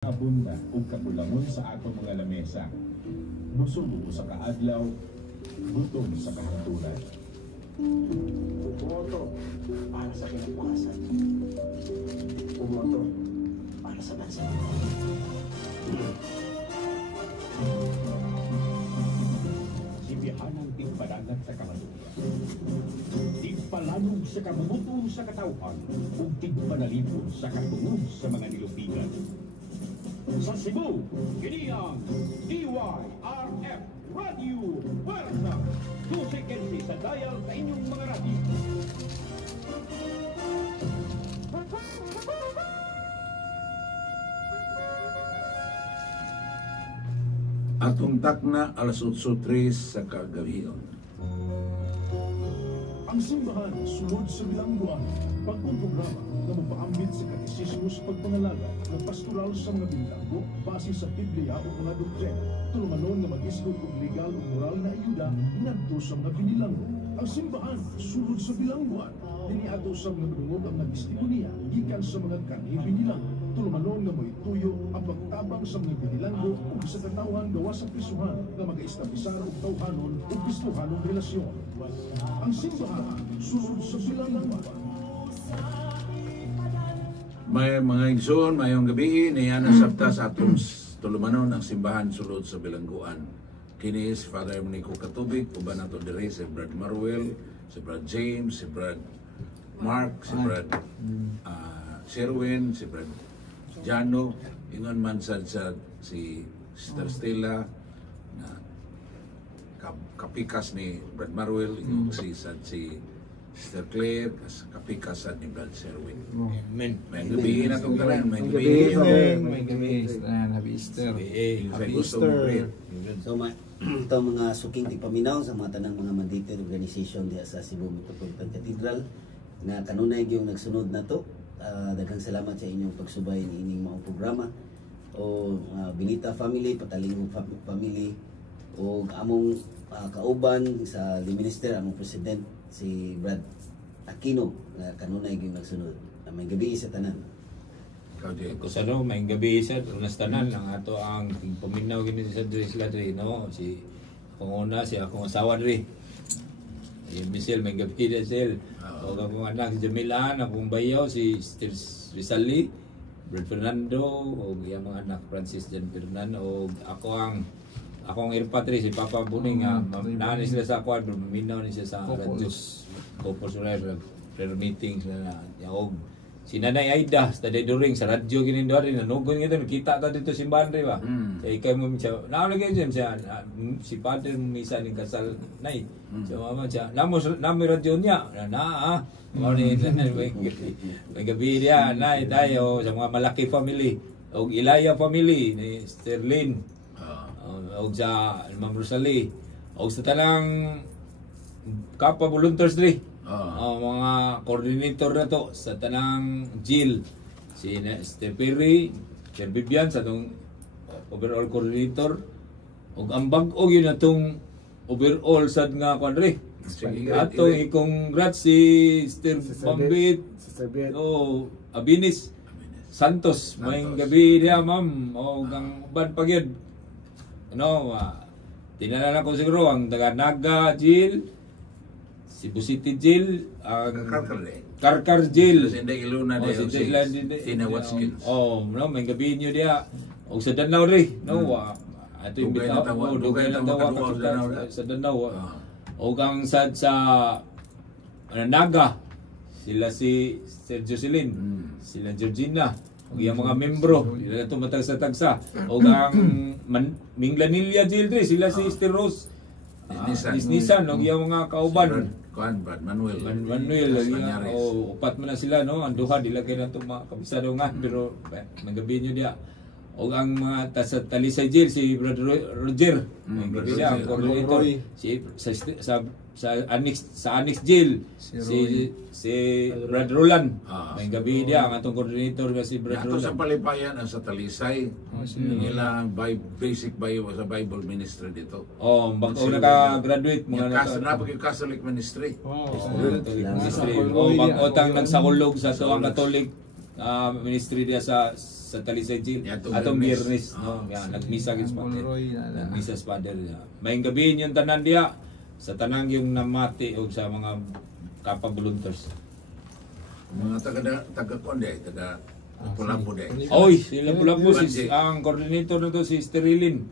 Abunda ug kabulangon sa atong mga lamesa. Busog sa kaadlaw, gutom sa kahantunan. Bumoto para sa kinabukasan. Bumoto para sa bansa. Sibihanang tigpadagat sa kamaluya. Tigpalanog sa kamumutong sa katawhan ug tigpanalipod sa katungod sa mga nilupigan. Sa Cebu, kini ang DYRF Radio Puerta. 12 sa dial sa inyong mga radio. Atong takna alas 8:03 sa kagabion. Ang simbahan sulod sa bilangguan, pagpuprograma na mapaambit sa katisismo sa pagpangalaga ng pastoral sa mga bilanggo base sa Biblia o mga doktrina, tulumanon nga mag-isgot og legal o moral na ayuda ngadto sa mga binilanggo. Ang simbahan sulod sa bilangguan, diniadto sa mga dungog ang nagistigunia gikan sa mga kanhi binilanggo. Tulumanon nga moituyo ang pagtabang sa mga binilanggo ug sa katawhan gawas sa prisuhan nga mag-establisar og tawhanon ug gustuhanong relasyon. Ang simbahan sulod sa bilangguan. May mga igsoon, mayong gabi, niyan ang sabta sa atong tulumanon ang simbahan sulod sa bilangguan. Kini si Father Monico Katubig, uban nato diri si Brad Maruel, si Brad James, si Brad Mark, si Brad Sherwin, si Brad Jano, ingon man sad si Sister Stella, na kapikas ni Brad Maruel, ingon si Sister Claire, kapikas sad ni Brad Sherwin. Amen. May gabi na itong talan, may gabi. May gabi. Happy Easter. Happy Easter. So, ito ang mga suking tipaminaw sa mga tanang mga mandated organization diya sa Cebu Metropolitan Cathedral na kanunay yung nagsunod na to. Daghang salamat sa inyong pagsubay ng inyong mga programa o Binita family, Pataling family o among kauban sa minister, among president si Brad Aquino na kanunay yung nagsunod. May gabi sa tanan. Kung sa no, may gabi sa unas tanan ang ato ang paminaw gini sa diri sila diri no, si panguna si akong asawa diri. Michelle may gabi din sila. O akong anak si Jamilan, akong bayaw si Sister Rizali, Brad Fernando, o yung mga anak Francis Jan Fernando, o akong irpatri si Papa Buning, naanin sila sa akwan, maminaw ni siya sa Radios, Kopos prayer meetings na yaog. Si Nanay Aida, sa During, sa radyo ginindo rin, nanugon nga ito, nakita ito dito simbahan rin ba? Kaya ikay mo siya, nakalagay siya, si Padre misa ng kasal, Nay, so mama siya, namoy radyo niya, may gabi niya, Nay, tayo, sa mga malaki family, o Ilaya family, ni Sterling, o sa Ma'am Rosalie, o sa tanang kapwa volunteers rin, mga coordinator na to sa tanang Jill, si Steph Perry, Sir Bibian sa itong overall coordinator, o ang bag-o yun na itong overall sad nga kwadre. Atong i-congrats si Sir Bambit, o Abinis Santos, may gabi niya ma'am, o ang uban pagyod. Tinala ko siguro ang Naga Jill, Cebu City Jail, Karkar Jail. Hindi Iluna de Tina Watkins. May gabi niyo diya. O sa Danau rin, ato yung bitaw. Dugay na tawa sa Danau. O kang sad sa Naga, sila si Sir Jocelyn, sila Georgina, o yung mga membro, sila tumatag sa tagsa. O kang Minglanilla Jail rin, sila si Sister Rose, Nissan, o yung mga kauban. Brad Manuel. Upat man na sila, no? Ang duha, di lagay na itong mga kabisado nga, pero may gabi nyo diya. O ang mga sa Talisay Jail, si Brad Roger, may gabi niya, ang coordinator. Sa Annex Jail, si Brad Roland, may gabi niya, ang atong coordinator nga si Brad Roland. Sa Palipayan, ang sa Talisay, nila basic sa Bible ministry dito. Bago naka-graduate Catholic ministry. Bago tang nagsakulog sa tuwang Katolik ministry dia sa Talisay Jail. Atong Biyernes, no. Nagmisa gid pa. Nagmisa sa father niya. Mayong gabi yung tanan dia sa tanang yung namati o sa mga kapag-volunteers. Mga taga-konde, taga-Pulambo de. Oy, sila Pulambo si ang coordinator nito si Sterilin.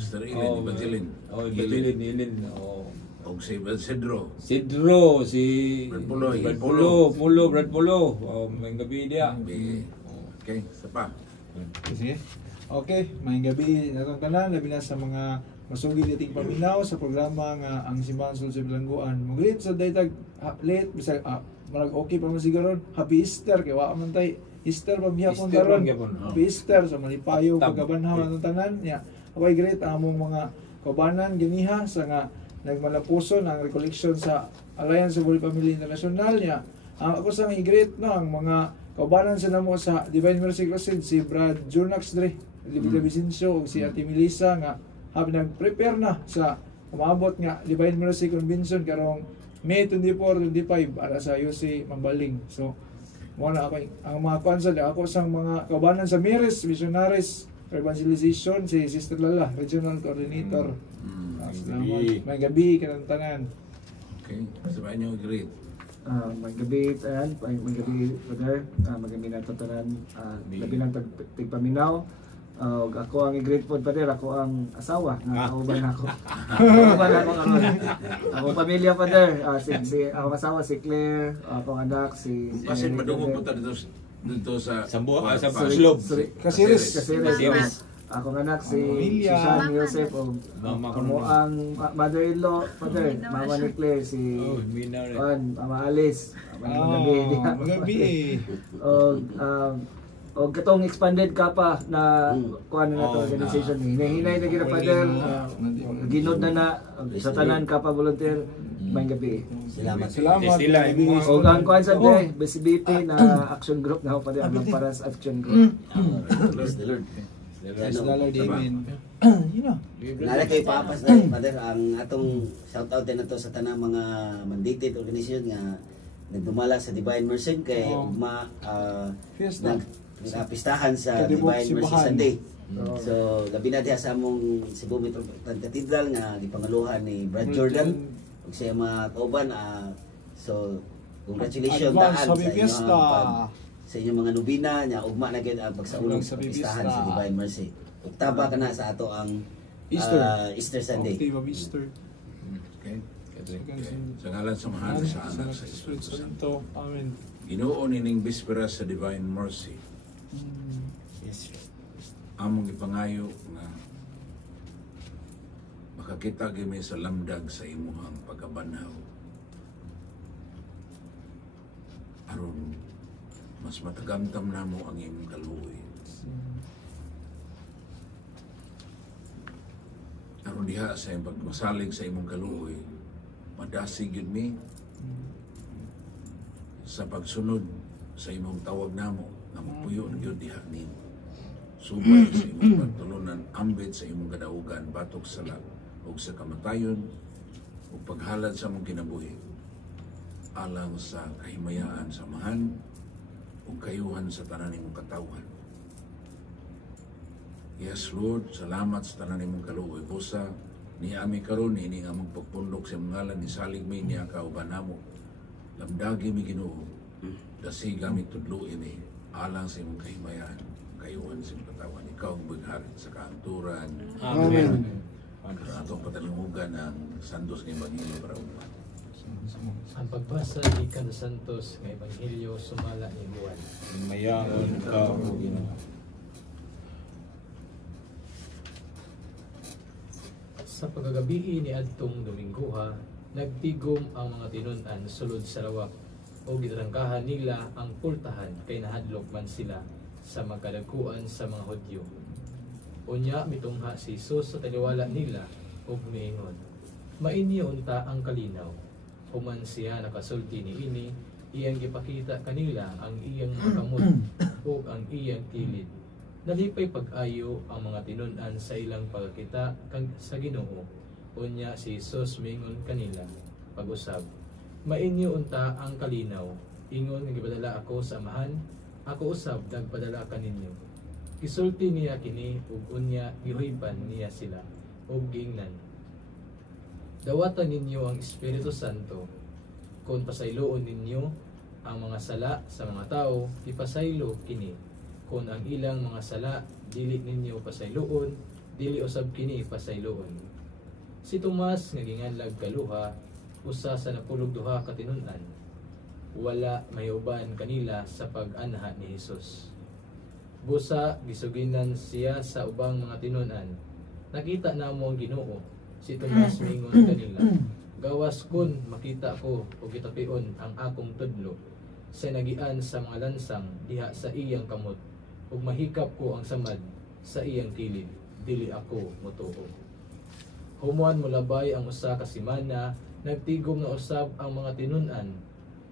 Sterilin, Evangeline. Evangeline. O si Cedro. Sidro, si Brad Pulo. May gabi dia. Okay, isa pa. Sige. Okay, maayong gabi natong tanan, labi na sa mga masugid iting paminaw sa programa nga ang Simbahan Sulod sa Bilangguan. Mugreet sa daytag late bisag marag okay pa man siguro. Happy Easter kay wa man tay Easter pa bihapon Easter karon. gyapon. Happy Easter sa malipayo pagkabanhaw natong tanan nya. Away great among mga kaubanan giniha sa nga nagmalapuson ang recollection sa Alliance of Holy Family International nya. Ang ako sa i-greet no ang mga kaubanan sa namo sa Divine Mercy Crusade si Brad Jurnax Dre, Libita Vicencio ug si Ate Melissa nga habi nag-prepare na sa umabot nga Divine Mercy Convention karong May 24-25 para sa UC Mambaling. So mo na ako ang mga konsol ako sang mga kaubanan sa Miris Missionaries for Evangelization si Sister Lala, Regional Coordinator. Salamat. May gabi kanang tanan. Okay, sabayan nyo great. May gabi, may gabi, Father, may gabi na tatanan, labi ng tigpaminaw. Ako ang i-grateful, Father, ako ang asawa, nakauban ako. Nakauban ako ngayon. Akong pamilya, Father, akong asawa, si Claire, akong anak, si... Kasi madungog mo dito sa... Sa Paslog. Kasiris. Akong anak si Sean Joseph o mo ang mother-in-law, Father, mama ni Claire, si Mama Alice, Magabi. O katong expanded kapa na kuan na to organization ni. Hinay na gina Father, ginod na sa tanan kapa volunteer may gabi. Salamat. O ang kuan sa day, BCBP na action group na Father, ang para sa action group. Bless the Lord. Lord, amen. Yun na. Nala kay papas na Father ang atong shout out din nato sa tanang mga mandated organization nga nagdumala sa Divine Mercy kay ugma nagpistahan sa Divine Mercy Sunday. So labi na diha sa among Cebu Metropolitan Cathedral nga gipangaluhan ni Brad Jordan ug siya mga kauban so congratulations daan sa inyong mga nobina nya ugma na gyud ang pagsaulog sa pistahan sa Divine Mercy. Ug taba kana sa ato ang Easter Sunday. Octave of Easter. Okay. Sa ngalan sa mahal sa anak sa Espiritu Santo. Amen. Ginoo nining bispera sa Divine Mercy. Yes. Among ipangayo nga makakita gimi sa lamdag sa imuhang pagkabanhaw. Aron mas matagamtam namo ang imong kaluoy. Aron diha sa imong pagmasalig sa imong kaluoy, madasig yun mi sa pagsunod sa imong tawag namo nga mapuyo na yun diha nimo. Subay sa imong pagtulunan, ambit sa imong kadaugan, batok sa lag, o sa kamatayon, o paghalad sa mong kinabuhi, alang sa kahimayaan sa mahan, o kayuhan sa tanan imong katawan. Yes, Lord, salamat sa tanan imong kaluoy. Busa, ni ami karon ini nga magpagpundok sa ngalan ni salig mi niya kauban namo. Lamdagi mi Ginoo. Dasiga mi tudlo ini alang sa imong kahimayaan, kayuhan sa imong katawan. Ikaw ang bugharit sa kaanturan. Amen. Sa atong patalungugan ang santos ng Ebanghelyo para umat. Ang pagbasa ni Kan Santos ng Ebanghelyo sumala ni Juan. Mayangon ka o Ginoo. Sa pagagabi ni adtong Domingoha, nagtigom ang mga tinun-an sulod sa lawak o gitrangkahan nila ang pultahan kay nahadlok man sila sa magkadakuan sa mga Hudyo. Unya mitungha si Jesus sa taniwala nila ug miingon, mainyo unta ang kalinaw. Human siya nakasulti ni ini, iyang ipakita kanila ang iyang makamot o ang iyang kilid. Nalipay pag-ayo ang mga tinun-an sa ilang pagkita sa Ginoo. Unya si Jesus mingon kanila, pag-usab, mainyo unta ang kalinaw, ingon nga gipadala ako sa amahan, ako usab nagpadala kaninyo. Gisulti niya kini ug unya gihuiban niya sila ug giingnan. Dawatan ninyo ang Espiritu Santo. Kung pasayloon ninyo ang mga sala sa mga tao, ipasaylo kini. Kung ang ilang mga sala dili ninyo pasayloon, dili usab kini pasayloon. Si Tomas nga ginganlag kaluha, usa sa napulog duha ka tinun-an. Wala mayuban kanila sa pag-anha ni Hesus. Busa gisuginan siya sa ubang mga tinun-an. Nakita namo ang Ginoo. Si Tomas mingon kanila, gawas kun makita ko o gitapion ang akong tudlo sa nagian sa mga lansang diha sa iyang kamot ug mahikap ko ang samad sa iyang kilid, dili ako motuo. Humuan mulabay ang usa ka semana, nagtigom na usab ang mga tinun-an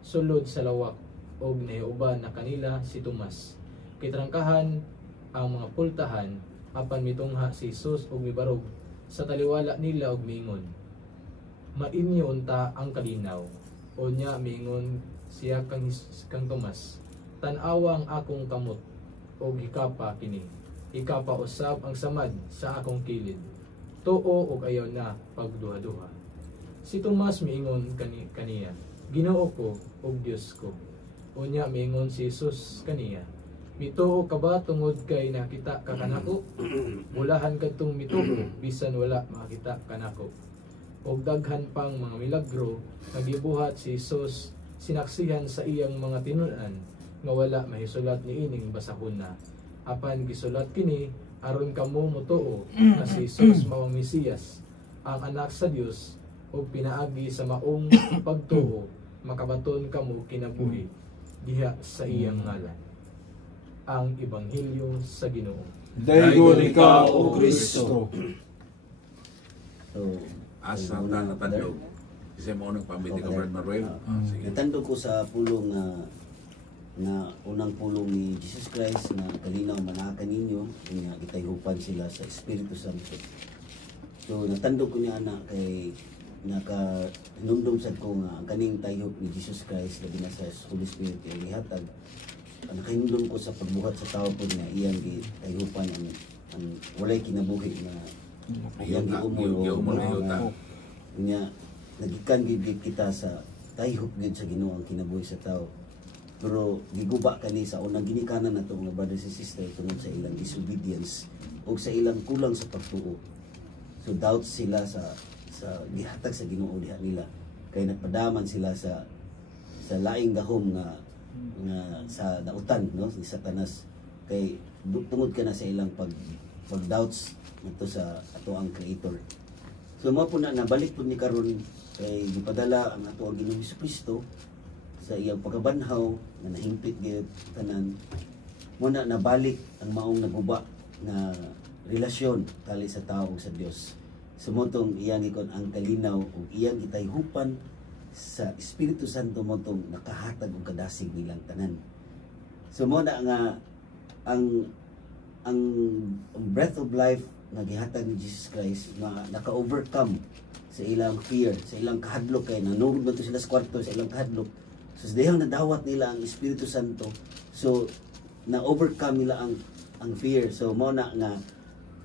sulod sa lawak og nahiuban na kanila si Tomas. Kitrangkahan ang mga pultahan apan mitungha si Jesus og mibarog sa taliwala nila og mingon, mainyo unta ang kalinaw. Unya mingon siya kang Tomas, tan-awa ang akong kamot og hikapa kini. Hikapa usab ang samad sa akong kilid. Tuo og ayaw na pagduha-duha. Si Tomas miingon kaniya, Ginoo ko ug Dios ko. Unya miingon si Jesus kaniya, mituo ka ba tungod kay nakita ka kanako? Mulahan kadtong mituo bisan wala makita kanako. Og daghan pang mga milagro nagibuhat si Jesus sinaksihan sa iyang mga tinun-an nga wala mahisulat niining basahon na. Apan gisulat kini aron kamo motuo na si Jesus mao ang Mesiyas, ang anak sa Dios, ug pinaagi sa maong pagtuo makabaton kamo kinabuhi diha sa iyang ngalan. Ang Ebanghelyo sa Ginoo. Daygon ikaw o Kristo. So, Asa ta natandog. Kasi mo nang pamiti ka Brad Maruel. Sige. natandog ko sa pulong na unang pulong ni Jesus Christ na kalinaw manaka ninyo, nga itayhupan sila sa Espiritu Santo. So natandog ko niya anak kay naka-hinumdum sad ko nga ang kaning tayhop ni Jesus Christ labi na sa Holy Spirit yung ihatag. Nakahinumdum ko sa pagbuhat sa tao po na iyang gitayhupan ang walay kinabuhi na iyang giumol niya nagikan gid kita sa tayhop gid sa Ginoo ang kinabuhi sa tao. Pero giguba kani sa unang ginikanan nato mga brothers and sisters tungod sa ilang disobedience o sa ilang kulang sa pagtuo. So doubt sila sa gihatag sa Ginoo diha nila kay nagpadaman sila sa laing gahom nga sa dautan no ni Satanas kay tungod ka na sa ilang pag doubts ngadto sa ato ang Creator. So mo po na nabalik po ni karon kay gipadala ang ato ang Ginoong Jesucristo sa iyang pagkabanhaw na nahimpit gyud tanan mo na nabalik ang maong naguba na relasyon kali sa tao ug sa Dios. Sumotong iyang ikon ang kalinaw ug iyang gitayhupan sa Espiritu Santo motong nakahatag og kadasig nilang tanan. So mo na nga ang breath of life nga gihatag ni Jesus Christ nga naka-overcome sa ilang fear, sa ilang kahadlok kay nanugod man to sila sa kwarto sa ilang kahadlok. So dahil nadawat nila ang Espiritu Santo, so na-overcome nila ang fear. So mo na nga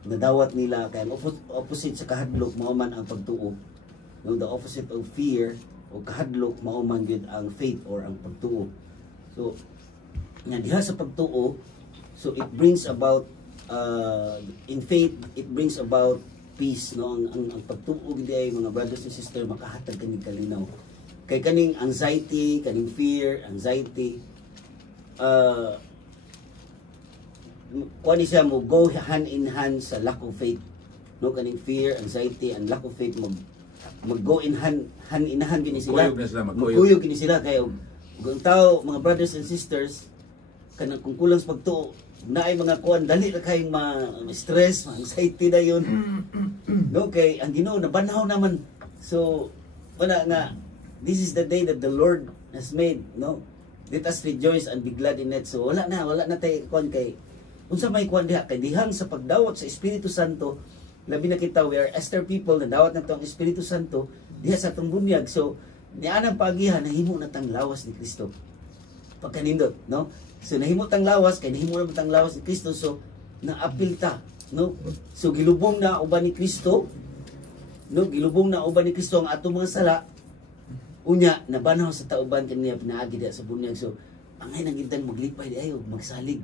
nadawat nila kay opposite sa kahadlok mao man ang pagtuo. No, the opposite of fear o kahadlok mao man gyud ang faith or ang pagtuo. So nga diha sa pagtuo, so it brings about in faith it brings about peace no ang pagtuo gid ay mga brothers and sisters makahatag kani kalinaw. Kay kaning anxiety, kaning fear, anxiety kuan siya mo go hand in hand sa lack of faith. No, kaning fear, anxiety, and lack of faith mag go in hand in hand gini sila. Magkuyog gini sila kay ang tao, mga brothers and sisters, kanang kung kulang sa pagtuo, naay mga kuan dali ra kay ma-stress, ma-anxiety na yun. No, kay ang Ginoo nabanhaw naman. So wala nga, this is the day that the Lord has made, no? Let us rejoice and be glad in it. So wala na tay kuan kay unsa may kuan diha kay dihang sa pagdawat sa Espiritu Santo, labi na kita we are Esther people na dawat nato ang Espiritu Santo diha sa atong bunyag. So nianang pagihan nahimo na tang lawas ni Kristo. pagkanindot, no? So nahimot ang lawas kay nahimo ang lawas ni Kristo, so naapil ta, no? So gilubong na uban ni Kristo, no? Gilubong na uban ni Kristo ang atong mga sala. Unya nabanaw sa tauban kaniya pinaagi diha sa bunyag. So angay nang gintan maglipay di ayo, magsalig.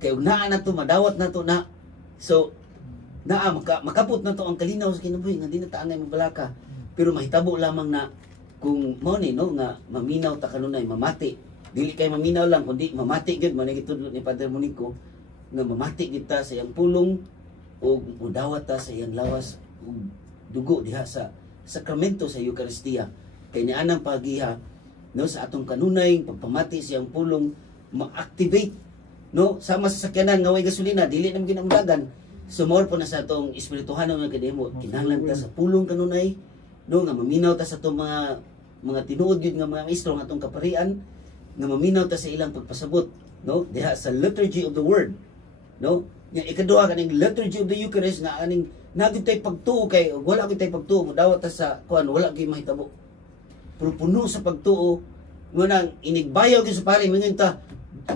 Kay ug naa na to, madawat na to na. So naa makapot na to ang kalinaw sa kinabuhi nga di na ta angay mabalaka. Pero mahitabo lamang na kung mao ni, no, nga maminaw ta kanunay mamati. Dili kay maminaw lang kundi mamati gid man gitudlo ni Padre Monico nga mamati gid ta sa iyang pulong o mudawat ta sa iyang lawas ug dugo diha sa sakramento sa Eucharistia. Kay nianang pagiha, no, sa atong kanunay pagpamati siyang pulong ma-activate, no, sama sa sakyanan nga way gasolina dili na ginamdagan. Sumor po na sa atong espirituhanon nga kademo kinahanglan ta sa pulong kanunay, no, nga maminaw ta sa atong mga tinuod yun nga mga maestro nga atong kaparian, nga maminaw ta sa ilang pagpasabot, no, diha sa liturgy of the word, no. Nga ikaduha kaning liturgy of the Eucharist nga aning nagud tay pagtuo, kay wala gid tay pagtuo modawat ta sa kuan wala gyud mahitabo. Pero puno sa pagtuo nga nang inigbayaw gyud sa pare mingon ta,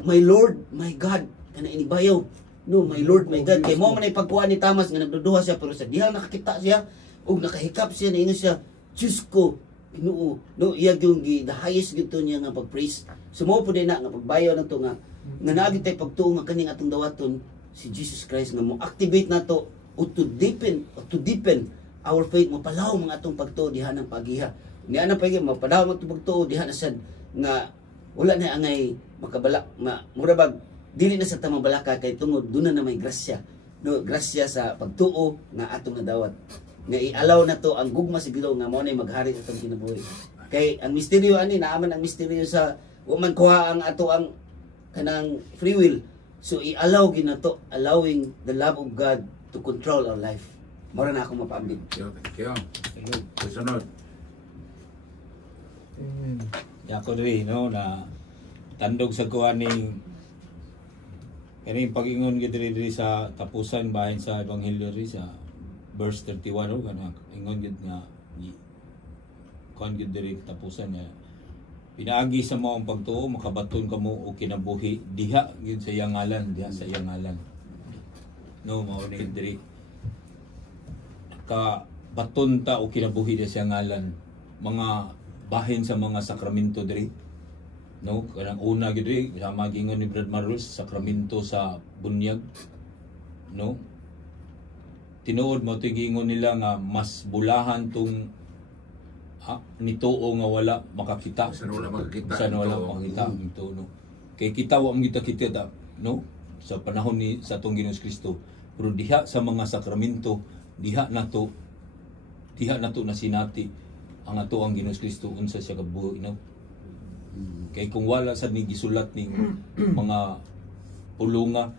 my Lord, my God, kana inigbayaw, no, my Lord, my God. Kay mo man ay pagkuan ni Tamas nga nagduduha siya, pero sa dihang nakakita siya ug nakahikap siya na ingon siya, Diyos ko, Ginoo, no, iya gyud the highest gyud niya nga pag-praise. Sumo po din na nga pagbayaw na to nga naagid tay pagtuo nga kaning atong dawaton si Jesus Christ nga mo activate na to o to deepen our faith, mapalaw mga atong pagtuo diha ng pagiha. Niya na pagi mapadaw mo pagtuo diha na sad nga wala na angay makabala murabag dili na sa tamang balaka kay tungod duna na may grasya, no, grasya sa pagtuo nga atong nadawat nga i-allow na to ang gugma sa Ginoo nga mao nay maghari sa atong kinabuhi. Kay ang misteryo ani naaman ang misteryo sa wa man kuha ang ato ang kanang free will. So i-allow gid na to, allowing the love of God to control our life. Mao na ako mapaambit. Thank you. Sunod. Amen. Ako rin, no, na tandog sa kuan ning kani pag-ingon gid diri sa tapusan bahin sa ebanghelyo ri sa verse 31 no, kana ingon gid nga kuan gid diri tapusan nga pinaagi sa maong pagtuo makabaton kamo og kinabuhi diha gid sa iyang ngalan, diha sa iyang ngalan, no, mao ni diri ka baton ta og kinabuhi diha sa iyang ngalan, mga bahin sa mga sakramento diri, no, kanang una gid diri sama gingon ni Brad Marus sakramento sa bunyag, no, tinuod mo gingon nila nga mas bulahan tong nituo nga wala makakita, Sa wala makakita, sa wala makakita ito, no, kay kita wa kita no, sa panahon ni sa atong Ginoong Kristo, pero diha sa mga sakramento diha nato na sinati ang ato ang Ginoong Kristo unsa siya kabuhi, no. Kay kung wala sad ni gisulat ning mga pulunga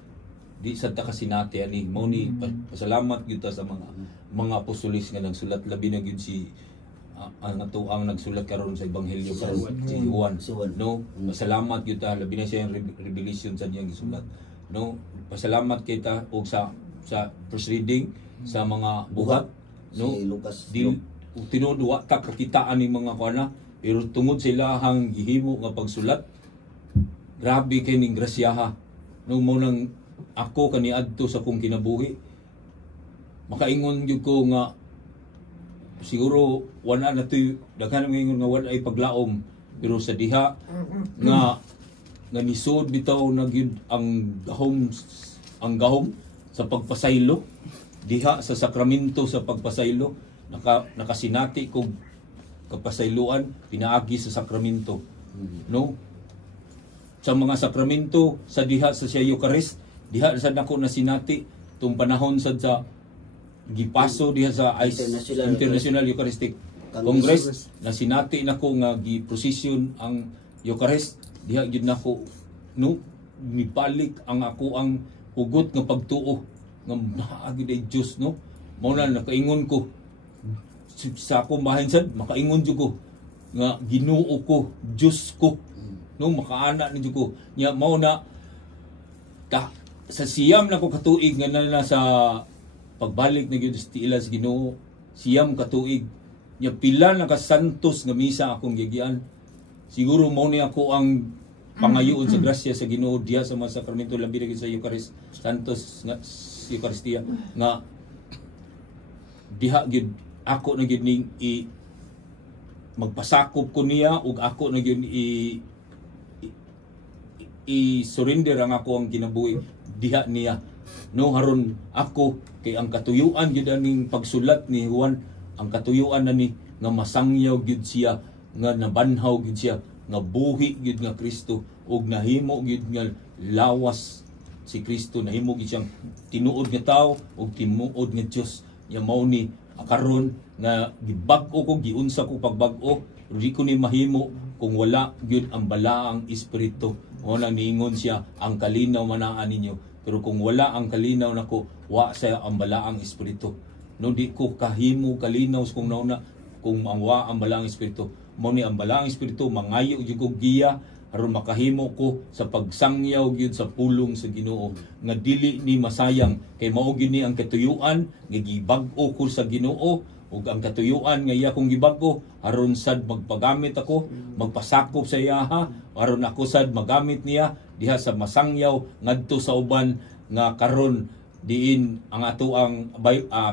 di sad ta kasinati ani, mao ni pasalamat gyud ta sa mga apostolis nga nagsulat, labi na gyud si ang ato ang nagsulat karon sa ebanghelyo karon si Juan, no, pasalamat gyud ta, labi na siya yung revelation sa diyang gisulat, no, pasalamat kita og sa first reading sa mga buhat, no, Si Lucas, tinuod wa ta kakitaan ni mga kuana, pero tungod sila hang gihimo nga pagsulat, grabe kay ning grasyaha, no, mo nang ako kaniadto sa kong kinabuhi makaingon gyud ko nga siguro wala na to, daghan nga nga wala ay paglaom, pero sa diha nga nisod bitaw na gyud ang gahom sa pagpasaylo diha sa sakramento sa pagpasaylo, nakasinati kog kapasayloan pinaagi sa sakramento, no, sa mga sakramento sa diha sa Eucharist, diha sa nako na sinati tung panahon sa gipaso diha sa International Eucharistic Congress na sinati nako nga giprosesyon ang Eucharist, diha gid nako, no, nibalik ang ako ang hugot nga pagtuo nga naagi day Dios, no, mao na nakaingon ko sa akong bahin sad, makaingon jud ko nga Ginoo ko, Dios ko, no, makaana ni jud ko nya, mao na sa siyam na ko katuig nga na sa pagbalik na gyud sa ila sa Ginoo, siyam katuig nya pila na ka santos nga misa akong gigian, siguro mao ni ako ang pangayoon sa grasya sa Ginoo diha sa mga sakramento labi na sa Eucharist Santos nga Eucharistia nga diha gyud ako na gyud ning magpasakop ko niya ug ako na gyud i-surrender ang ako ang kinabuhi diha niya no haron ako kay ang katuyuan gyud aning pagsulat ni Juan ang katuyuan ani nga masangyaw gyud siya nga nabanhaw gyud siya nga buhi gyud nga Kristo ug nahimo gyud nga lawas si Kristo nahimo gyud siyang tinuod nga tawo ug tinuod nga Dios nya mao ni karon nga gibag-o ko giunsa ko pagbag-o di ko ni mahimo kung wala gyud ang balaang espiritu o nang niingon siya ang kalinaw manaan ninyo pero kung wala ang kalinaw nako wa sa ang balaang espiritu no di ko kahimo kalinaw kung nauna kung ang wa ang balaang espiritu mo ni ang balaang espiritu mangayo gyud ko giya aron makahimo ko sa pagsangyaw gyud sa pulong sa Ginoo nga dili ni masayang kay mao gini ang katuyuan nga gibag-o ko sa Ginoo ug ang katuyuan nga iya kong gibag-o aron sad magpagamit ako magpasakop sa iya aron ako sad magamit niya diha sa masangyaw ngadto sa uban nga karon diin ang ato ang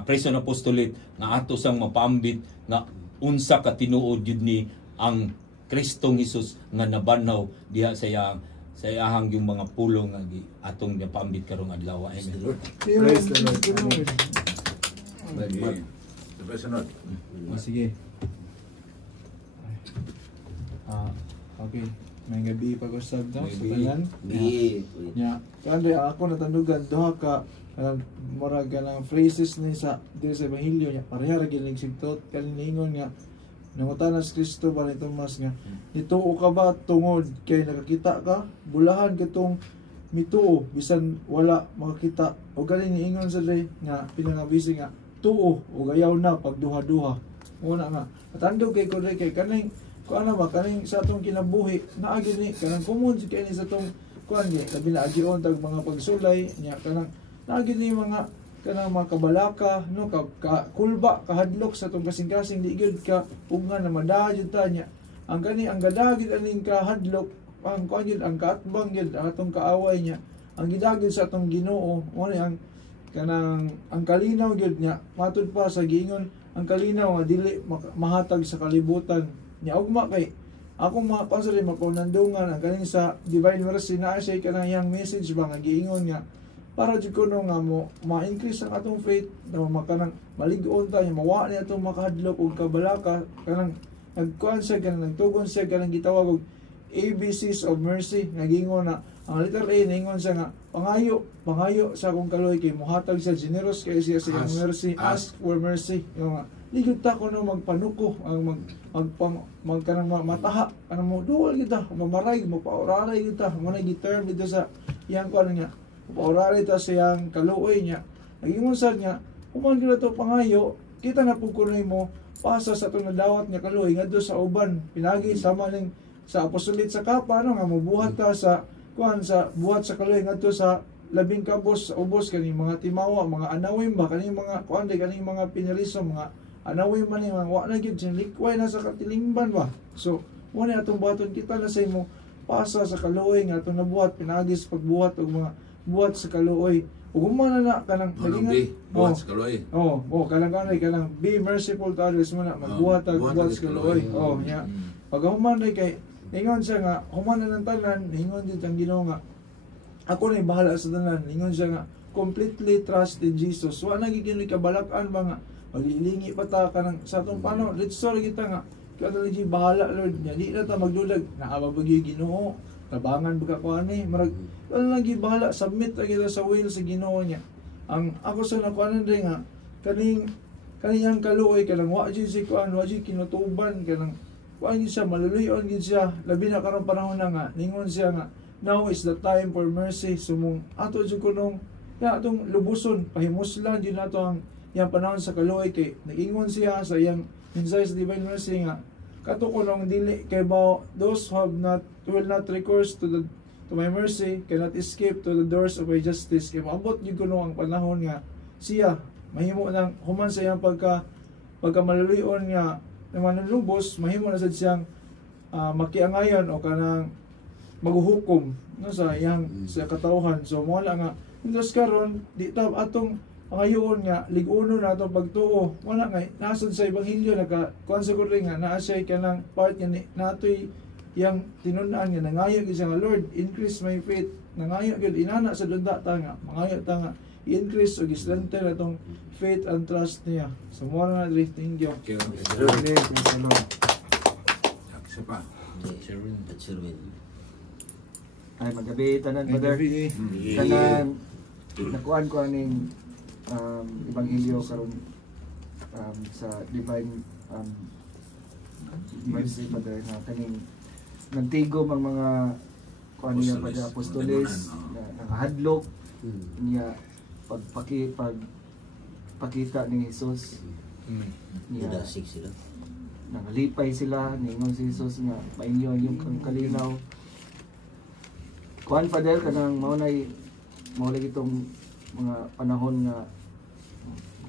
Presyon Apostolate nga ato sang mapaambit nga unsa ka tinuod yun ni ang Kristong Hesus nga nabanhaw diha sa iyang yung mga pulong nga atong napaambit karong adlaw. Amen. Praise the Lord. Sunod. Sige. Okay. May gabi pag-usab daw sa tanan. Nya, kandi ako natandugan duha ka murag ganang phrases ni sa diri sa Ebanghelyo nya pareha ra gyud sigtot kaniningon nga nangutanas Kristo ba ni Tomas nga nituo ka ba tungod kay nakakita ka bulahan katong mituo bisan wala makakita o galing niingon sa diri nga pinangabisi nga tuo o gayaw na pagduha-duha una nga patandog kay ko kay kaning kuana ba kaning sa atong kinabuhi naagi ni kanang common kay ni sa atong kuan gi labi na agion tag mga pagsulay nya kanang naagi ni mga kanang mga kabalaka no kulba kahadlok sa atong kasing-kasing di gyud ka ugma na madayod ta nya ang kani ang gadagid aning kahadlok ang kuan gyud ang kaatbang gyud atong kaaway nya ang gidagid sa atong Ginoo mo ni ang kanang ang kalinaw gyud nya matud pa sa giingon ang kalinaw nga dili mahatag sa kalibutan nya ugma kay akong mga pastor makunandungan ang kaning sa Divine Mercy na siya kanang yang message ba nga giingon nga para jud kuno nga mo ma-increase ang atong faith na makanang malig-on ta nya mawa ni atong makahadlok og kabalaka kanang nagkuan siya kanang nagtugon siya kanang gitawag og ABCs of mercy nga giingon na ang letter A ningon siya nga pangayo sa akong kaloy kay mohatag sa generous kay siya sa mercy ask for mercy nga ligud ta kuno magpanuko ang magkanang mataha kanang mo duol kita mamaray mapauraray kita mo na giterm dito sa iyang kuan nga pauraray ta siyang kaluoy niya nagingon sad nga human kita to pangayo kita na pud kuno mo pasa sa itong nadawat nga kaluoy ngadto sa uban pinagi sama ning sa apostolate sa kapa no nga mobuhat ta sa kuan sa buhat sa kaluoy ngadto sa labing kabos sa ubos kani mga timawa mga anawim ba kani mga kuan kani mga piniliso mga anawim man ni mga wa na gyud likway na sa katilingban ba so mo ni atong buhaton kita na sa imo pasa sa kaluoy nga atong nabuhat pinagis pagbuhat og mga buhat sa kaluoy ug humana na kanang nagingan buhat sa kaluoy kanang be merciful to others mo na magbuhat buhat sa kaluoy nya pag human kay ingon siya nga human na ng tanan ingon jud ang Ginoo nga ako na bahala sa tanan ingon siya nga completely trust in Jesus wa na giginoy kabalakan ba nga maglilingi pa ta kanang sa atong paano let's sorry kita nga kada lagi bahala Lord nya di na ta magdulag naaba ba gyud Ginoo tabangan ba ka ani marag wala lagi bahala submit ra kita sa will sa Ginoo nya ang ako sa nakuanan rin nga kaniyang kaluoy kanang wa jud si kuan wa jud kinutuban kanang wa gyud siya maluluyon gyud siya labi na karong panahon na nga ningon siya nga now is the time for mercy sumong ato jud kunong ya atong lubuson pahimuslan jud nato ang yang panahon sa kaluoy kay nagingon siya sa iyang mensahe sa Divine Mercy nga kato kunong dili kay ba those who will not recourse to my mercy cannot escape to the doors of my justice kay maabot gyud kuno ang panahon nga siya mahimo nang human sa iyang pagka maluluyon nga naman lubos mahimo na sad siyang makiangayon o kanang maghuhukom no sa iyang sa katawhan. So wala nga indus karon di ta atong pangayoon nga lig-uno na atong pagtuo. Wala nga nasod sa ebanghelyo naka kuan sa guri nga naa siya kanang part nga natoy yang tinun-an nga nangayo gid siya nga Lord, increase my faith. Nangayo gid inana sa dunda ta nga mangayo ta nga i-increase o gistrengthen atong faith and trust niya. So mo na diri, thank you. Okay. Isa pa. Sherwin. Ay magabi tanan brother. Tanan nakuan ko aning ebanghelyo karon sa divine mercy brother na kaning nagtigom ang mga kuan niya pada apostoles na nakahadlok niya pagpakita ni Jesus niya Judas 6 sila. nangalipay sila ningon si Jesus nga mainyo yung kalinaw kuan Father kanang maulay itong mga panahon nga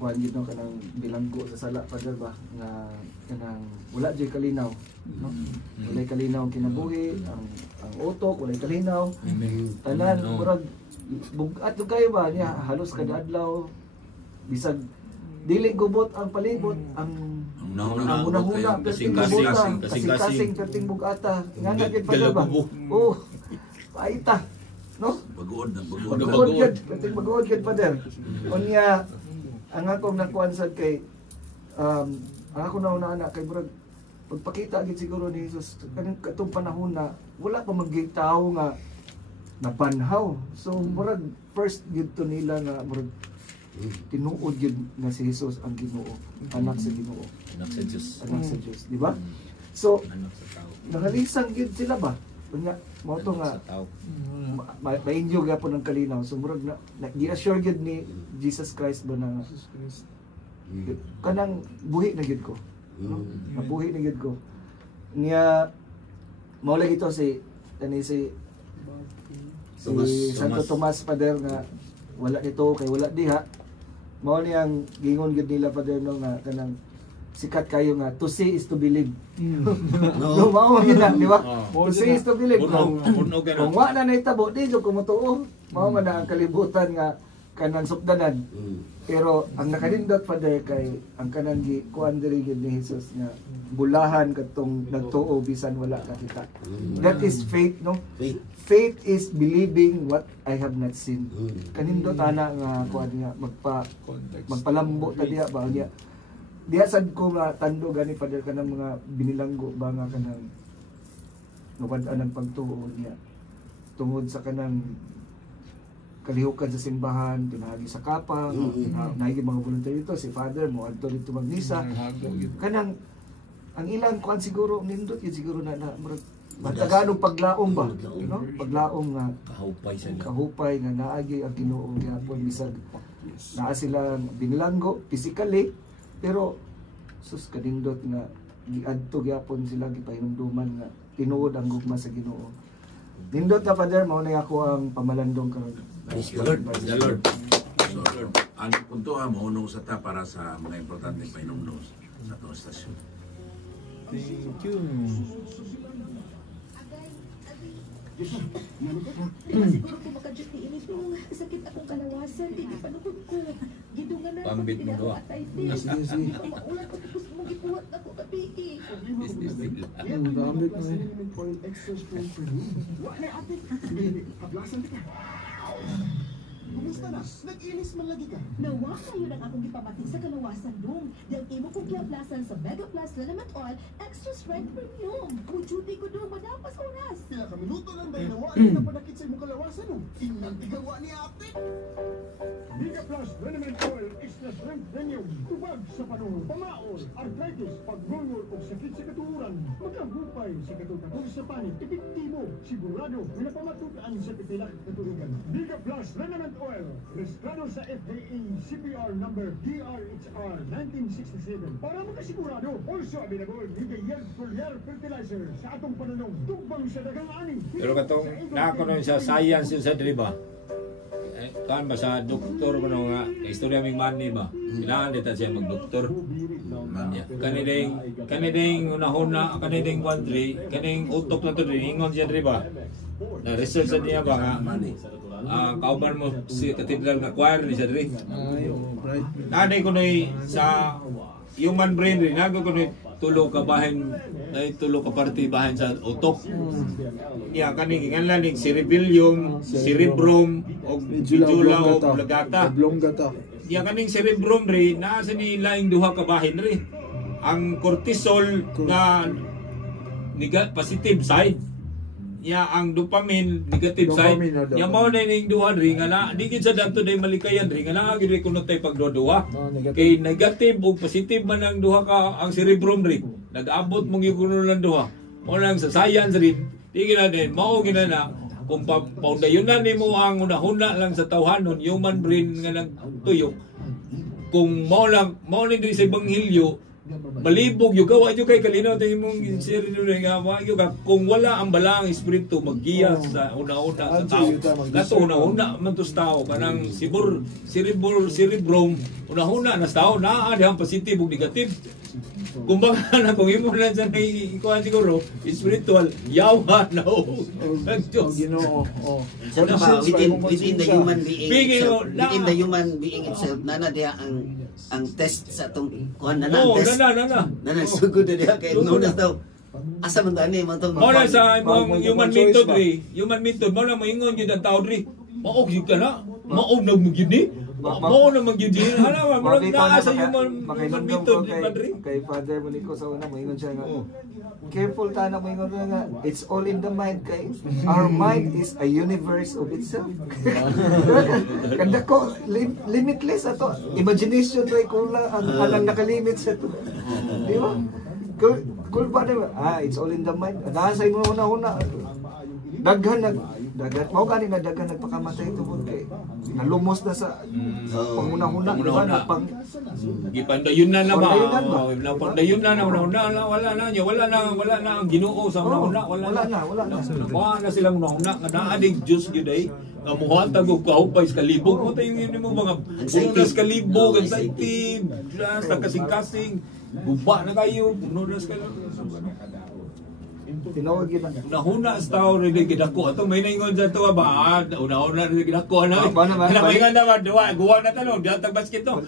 kuan gid no kanang bilanggo sa sala Father ba nga kanang wala jay kalinaw no walay kalinaw ang kinabuhi ang utok walay kalinaw tanan murag bugat kayo ba niya halos kada adlaw bisag dili gubot ang palibot ang una-una kasing perting bugata nga gid Father ba oh paita no Bagood gid perting bagood gid Father unya ang akong nakuan sad kay ang ako na una kay murag pagpakita gid siguro ni Jesus kaning katong panahon na wala pa magitaw nga napanhaw so murag first gid to nila nga murag tinuod gid nga si Jesus ang Ginoo anak sa Ginoo Anak sa Diyos. anak sa Dios di ba so Anak sa tao. nangalisan gid sila ba unya mo to nga Sa tao. ma-enjoy gyapon ang kalinaw so murag na gi-assure gid ni Jesus Christ ba na kanang buhi na gid ko nabuhi na gid ko niya mao lagi ito si Santo Tomas Father nga wala nito kay wala diha mao niyang gingon gid nila Father no nga kanang sikat kayo nga to see is to believe no mao gid na di ba to see is to believe kung wa na nahitabo di jud ko motuo mao man ang kalibutan nga kanang sukdanan pero ang nakanindot Father kay ang kanang kuan diri gid ni Jesus nga bulahan katong nagtuo bisan wala kakita that is faith no faith is believing what I have not seen kanindot ana nga kuan nga magpalambo ta diha ba niya diha sad ko nga tando gani Father kanang mga binilanggo ba nga kanang nawad-an ang pagtuo niya tungod sa kanang kalihukan sa simbahan, pinahagi sa kapa, nahigi mga volunteer dito, si Father mo adto dito magnisa. Kanang ang ilang kuan siguro nindot yun siguro na matagalog paglaom ba, no? Paglaom nga kahupay nga naagi ang Ginoo gyapon bisag naa sila binilanggo physically pero sus kanindot nga giadto gyapon sila gipahinumduman nga tinuod ang gugma sa Ginoo. Nindot na Father mao na ako ang pamalandong karon. Praise the Lord. The Lord. So, ang punto mahunong sa ta para sa mga importante painumdum sa atong stasyon. Thank you. Di ba siguro kung makadjut ni ini pero sakit akong kalawasan, di panukod ko. Gidungan na Pambit mo do. Maulan ko tapos mong gipuwat na ko kapiki. Pambit mo eh. Wala ate. Hablasan ka. Kumusta na? Nag-inis man lagi ka. Nawa kayo lang akong gipamati sa kalawasan dong. Dahil imo kong kiyaplasan sa Mega Plus Liniment Oil Extra Strength Premium. Kung duty ko dong madapas oras. Kaya kaminuto lang dahil nawa na panakit sa imong kalawasan mo. Inantigawa ni ate. Mega Plus Liniment Oil Extra Strength Premium. Tubag sa panahon, pamaol, arthritis, paggulgol o sakit sa katuuran. Magkagupay sa katutagol sa panig. Epektibo, sigurado na napamatutaan sa pipilak katuligan. Mega Plus Liniment Oil, registrado sa FDA CPR number DRHR 1967 para makasigurado. Also available ni Gayel Foliar Fertilizer sa atong pananong tugbang sa dagang ani. Pero katong nakakunon sa science yun sa dili ba? Kan ba sa doktor mo nga istorya ming mani ba? Kailangan dito siya magdoktor. Kaniding unahuna, kaniding country, kaning utok na to ingon siya diri ba? Na research sa niya ba nga Money. kauban mo si Cathedral nga choir ni siya diri. Right. Nanay ko noy sa human brain rin nago ko noy tulo ka bahin ay tulo ka parte bahin sa utok. Ya kani nganlan ning cerebellum, cerebrum og medulla oblongata. Oblongata. Ya kaning cerebrum ri naa sa ni laing duha ka bahin ri. Ang cortisol nga positive side. Ya ang dopamine negative side. Ya mao na ning duha ri nga na di gid sa dadto day malikayan ri nga naa gid kuno tay pagduduha. Kay negative ug positive man ang duha ka ang cerebrum ri. Nag-abot mong yung kuno lang duha. Mao lang sa science ri. Di gid din mao gid na kung paundayunan nimo ang una-una lang sa tawhanon human brain nga nagtuyok. Kung mao ni diri sa ebanghelyo malibog yung gawa yung kay kalinaw tayo mong sirino nga yung kung wala ang balang espiritu maggiya sa una-una sa tao kato una-una man to sa tao kanang cerebrum una-una na sa tao naa ang positive ug negative kumbaga na kung imo lang sa ikuha siguro spiritual yawa na Ginoo. Saka ba, within the human being itself, within the human being itself, nana diya ang test sa itong kuhan na ang test. Nana, sugod na diya kay nunas daw. Asa man tani man to. Mao sa imong human method ri. Human method mao na moingon gyud ang tao ri. Mao gyud kana. Mao na mo gyud ni. Mao na mo gyud ni. Hala mo na sa human method ri. Kay Father Monico sa una moingon siya nga. Careful ta na moingon nga. It's all in the mind kay. Our mind is a universe of itself. Kanda ko limitless ato. Imagination ray kulang ang nakalimit sa to. Di ba? Cool ba diba? It's all in the mind. Nasa imo una-una. Daghan mao gani na daghan nagpakamatay tungod kay nalumos na sa panguna-una diba napang gipandayunan na ba? Napandayunan na wala na ang Ginoo sa una-una wala na sila una-una nga naa dig Dios gyud ay nga mohatag og kaupay sa kalibog mo tayo yun mo mga unas kalibog anxiety sa kasing-kasing guba na kayo puno na kayo tinawag yun nahuna sa tao rin gidako ato may naingon sa to ba una-una rin gidako na may nga ba guwa na tanong diatag basket to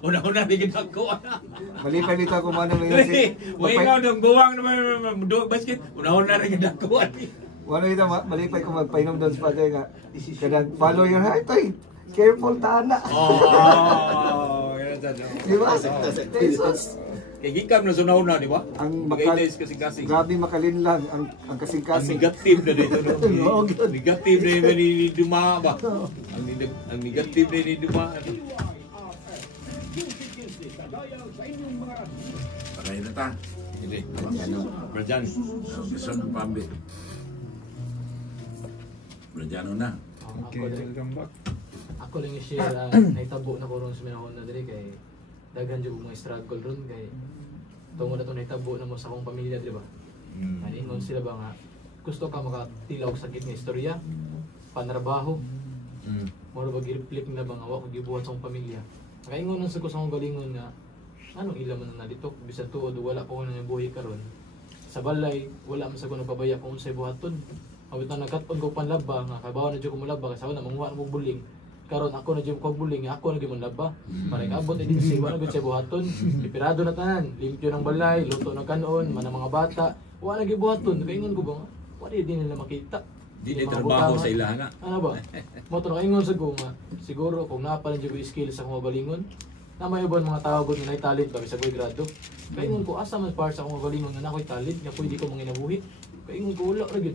una-una rin gidako na malipay dito kung ano may nga dong guwang naman basket una-una rin gidako wala ito malipay kung magpainom doon sa Father nga kadang follow your heart ay careful tana di ba? Kaya gikam na sunauna, di ba? Ang kasing-kasing. Grabe makalinlang ang kasing-kasing. Ang negative na dito. Negative na ni Duma ba? Ang negative na ni Duma. Patay na ta. Hindi. Brajan. Bisan ng pambit. Brajano na. Okay, welcome back. Ako lang i-share naitabo na ko ron sa minahon na diri kay daghan jud mga struggle ron kay tungod na to naitabo na mo sa akong pamilya di ba? Ani ingon sila ba nga gusto ka makatilaw og sakit nga istorya, panrabaho. Moro ba gi-reflect na ba nga wa ko gibuhat sa akong pamilya. Nakaingon sa ko sa akong galingon nga anong ila man na dito bisan tuod wala ko na buhi karon. Sa balay wala man sa ko nagpabaya kung unsay buhaton. Awit na nagkat-on ko panlaba nga kabaw na jud ko mulaba kasi wala manguha na mo buling. Karon ako na jud ko buling ako na gyud laba. Para kaabot din si wala gud sa buhaton. Ipirado na tanan, limpyo ng balay, luto ng kanon, man mga bata. Wala gyud buhaton. Kaingon ko ba? Wala din nila makita. Di na trabaho sa ilana. Ano ba? Mo to kaingon sa ko nga siguro kung naa pa lang jud skill sa akong galingon. Na may ubang mga tao gud nga talent ba sa ko'y grado. Kaingon ko asa man para sa akong galingon nga nakoy talent nga pwede ko manginabuhi. Kaingon ko wala ra gyud.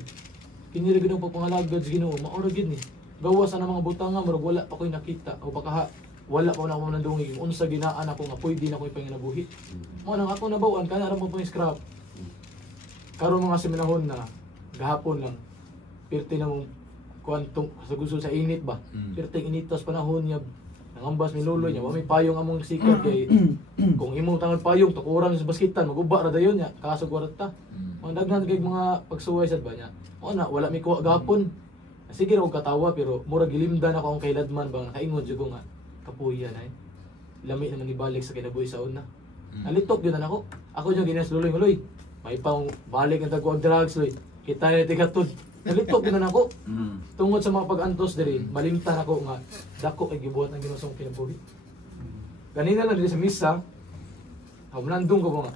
Kini ra gyud ang pagpangalagad sa Ginoo, mao ra gyud ni. Gawas na mga butanga murag wala pa ko'y nakita o baka wala pa na ako nandungig unsa ginaan ako nga pwede na ko'y panginabuhi. Mo nang ako nabawan kana ra mo pang scrap. Karon mga seminahon na gahapon lang. Pirti na mong kwantong sa gusto sa init ba. Pirti initas panahon niya nangambas mi luloy niya wa may payong among sikat kay kung imong tangan payong tukuran sa basketan maguba ra dayon niya kaso gwarta. Ang daghan kay mga pagsuway sad ba niya. O na wala mi kuha gahapon. Sige ra og katawa pero murag gilimdan ako ang kailadman ba nakaingon jud ko nga kapuyan ay lami naman ibalik sa kinabuhi sa una. Nalitok gyud na ako. Ako yung ginas luloy. May pang balik ang dagko og drugs loy. Kita ni tigatod. Nalito ginan ako. Mm. Tungod sa mga pag-antos diri, malimtan ako nga dako kay gibuhat ng Ginoo sa akong kinabuhi. Kanina lang diri sa misa, hamlandong ko ba nga.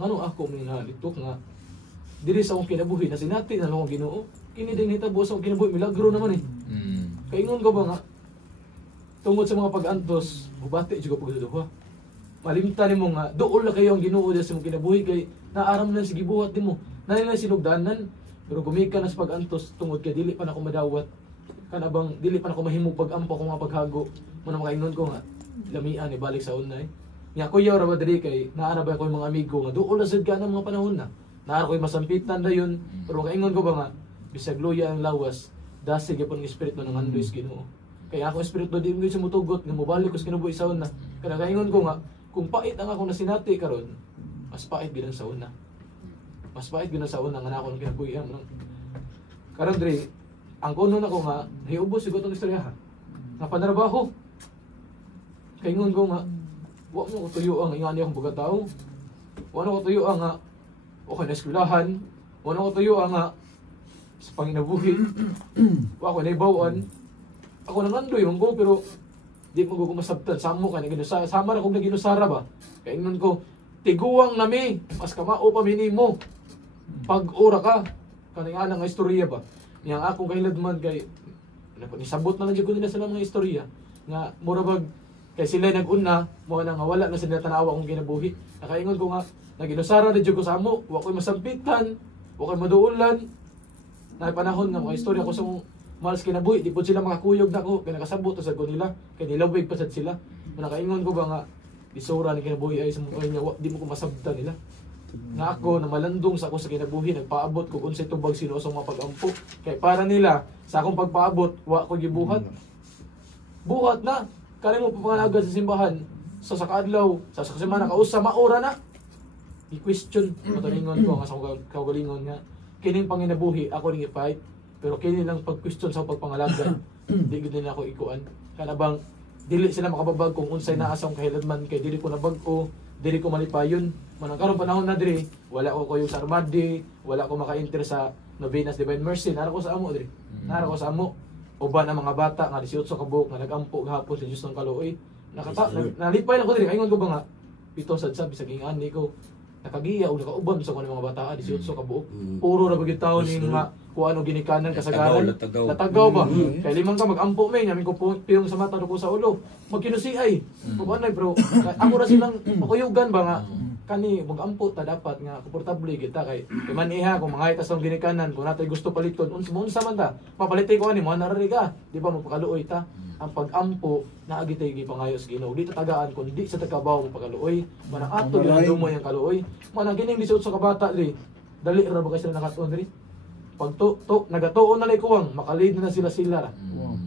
Ngano ako minalitok nga diri sa akong kinabuhi na sinati na lang akong Ginoo. Kini din hitabo sa akong kinabuhi, milagro naman eh. Kaingon ko ba nga tungod sa mga pag-antos, bubati jud ko pagduduha. Malimtan nimo nga duol na kayo ang Ginoo diri sa imong kinabuhi kay naaram na sige buhat nimo. Nalila sinugdanan pero gumika na sa pag-antos tungod kay dili pa na ako madawat. Kanabang dili pa na ako mahimo pag-ampo ko nga paghago. Muna makaingon ko nga lamian ni balik sa unay. Nya kuya ra ba diri kay naara ba ko yung mga amigo nga duol na sad ka ng mga panahon na. Naara ko masampitan dayon pero kaingon ko ba nga bisag luya ang lawas dasig gyapon ng espiritu ng andoy sa Ginoo. Kaya ako espiritu di mo sa mutugot nga mobalik ko sa kinabuhi sa una. Kaya kaingon ko nga kung pait ang ako nasinati karon, mas pait gid ang sa una. Mas pait gid ang sa una nga ako nang kinabuhi ang karon diri ang kuno nako nga hiubos siguro tong istorya ha. Nga panarbaho. Kaingon ko nga wa mo ko tuyo ang ingani akong pagkatao. Wa na ko tuyo ang nga okay na eskwelahan. Wa na ko tuyo ang nga sa panginabuhi. Wa ko na ibawaan. Ako nang andoy man ko pero di mo ko masabtan samo ka na ginusara sama na kog naginusara ba kaingon ko tiguang nami mas kamao pa minimo pag ora ka kaning ana nga istorya ba niyang akong kahiladman kay nisabot na lang jud ko nila sa mga istorya nga mura bag kay sila nag-una mo na nga wala na sila tanawa akong kinabuhi nakaingon ko nga naginusara na jud ko sa amo wa koy masampitan wa koy maduulan na panahon nga mga istorya ko sa malas kinabuhi, di po sila makakuyog na ko, kaya nakasabot sa ko nila, kaya nilawig pa sad sila. Nakaingon ko ba nga, isura ni kinabuhi ay sa mukha niya, di mo ko masabta nila. Nga ako, na malandong sa ako sa kinabuhi, nagpaabot ko kung sa tubag sinusong mapag-ampo. Kaya para nila, sa akong pagpaabot, wa ko gibuhat. Buhat na, kaya mo papangalaga sa simbahan, sa sakaadlaw, sa semana, kausa, maura na. I-question, matalingon ko, nga sa kaugalingon nga, kining panginabuhi, ako ning i-fight. Pero kini lang pag-question sa pagpangalaga, di gud nila ako ikuan. Kanabang dili sila makababag kung unsay naa sa akong kahiladman kay dili ko nabag-o, dili ko malipayon. Manang karon panahon na diri, wala ko kuyo sa armadi, wala ko maka-enter sa Novenas Divine Mercy, nara ko sa amo diri. Nara ko sa amo. Uban ang mga bata nga 18 ka buok nga nag-ampo gahapon sa Dios ng Kaluoy. Nalipay lang ko diri, ingon ko ba nga pito sad sabi sa gingan ko. Nakagiya o nakauban sa mga bata 18 ka buok. Puro ra bagid tawo ning nga kung ano ginikanan kasagaran. Natagaw ba? Kaya limang ka mag-ampo may namin ko piyong sa mata ko sa ulo. Magkinusi ay. Mabuanay bro. Ako ra silang makuyugan ba nga kani mag-ampo ta dapat nga komportable kita kay maniha kung mga itas ang ginikanan kung natay gusto paliton unsa man ta papalitay ko ani mo narari ka di ba magpakaluoy ta ang pag-ampo naagitay gipangayo sa Ginoo di tatagaan kun di sa tagabaw mo pakaluoy manang ato yung mo yung kaluoy manang kining 18 ka bata diri dali ra ba kay sila nakatuon diri pag nagatuon na lay kuwang makalid na sila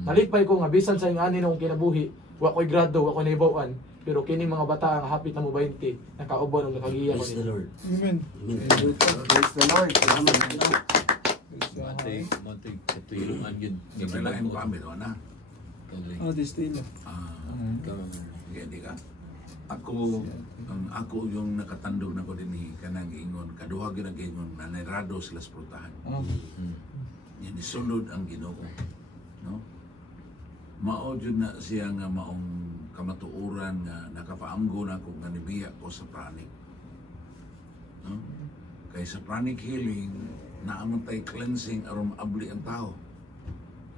nalipay ko nga bisan sa ingani nung kinabuhi wa koy grado wa koy naibawan pero kining mga bata ang hapit na mo 20 nakauban og nakagiya ko Praise the Lord. Amen. Praise the Lord. Salamat. Matay katulungan yun. Gamilain mo kami doon na. Oh, this style. Hindi ka. Ako yung nakatandog na ko din kanang ingon, kaduha gyud ingon na nairado sila sa purtahan. Yan isulod ang Ginoo. No? Mao jud na siya nga maong kamatuoran nga nakapaamgo na ko nga nibiya ko sa pranic. No? Kay sa pranic healing naamon tay cleansing aron maabli ang tao.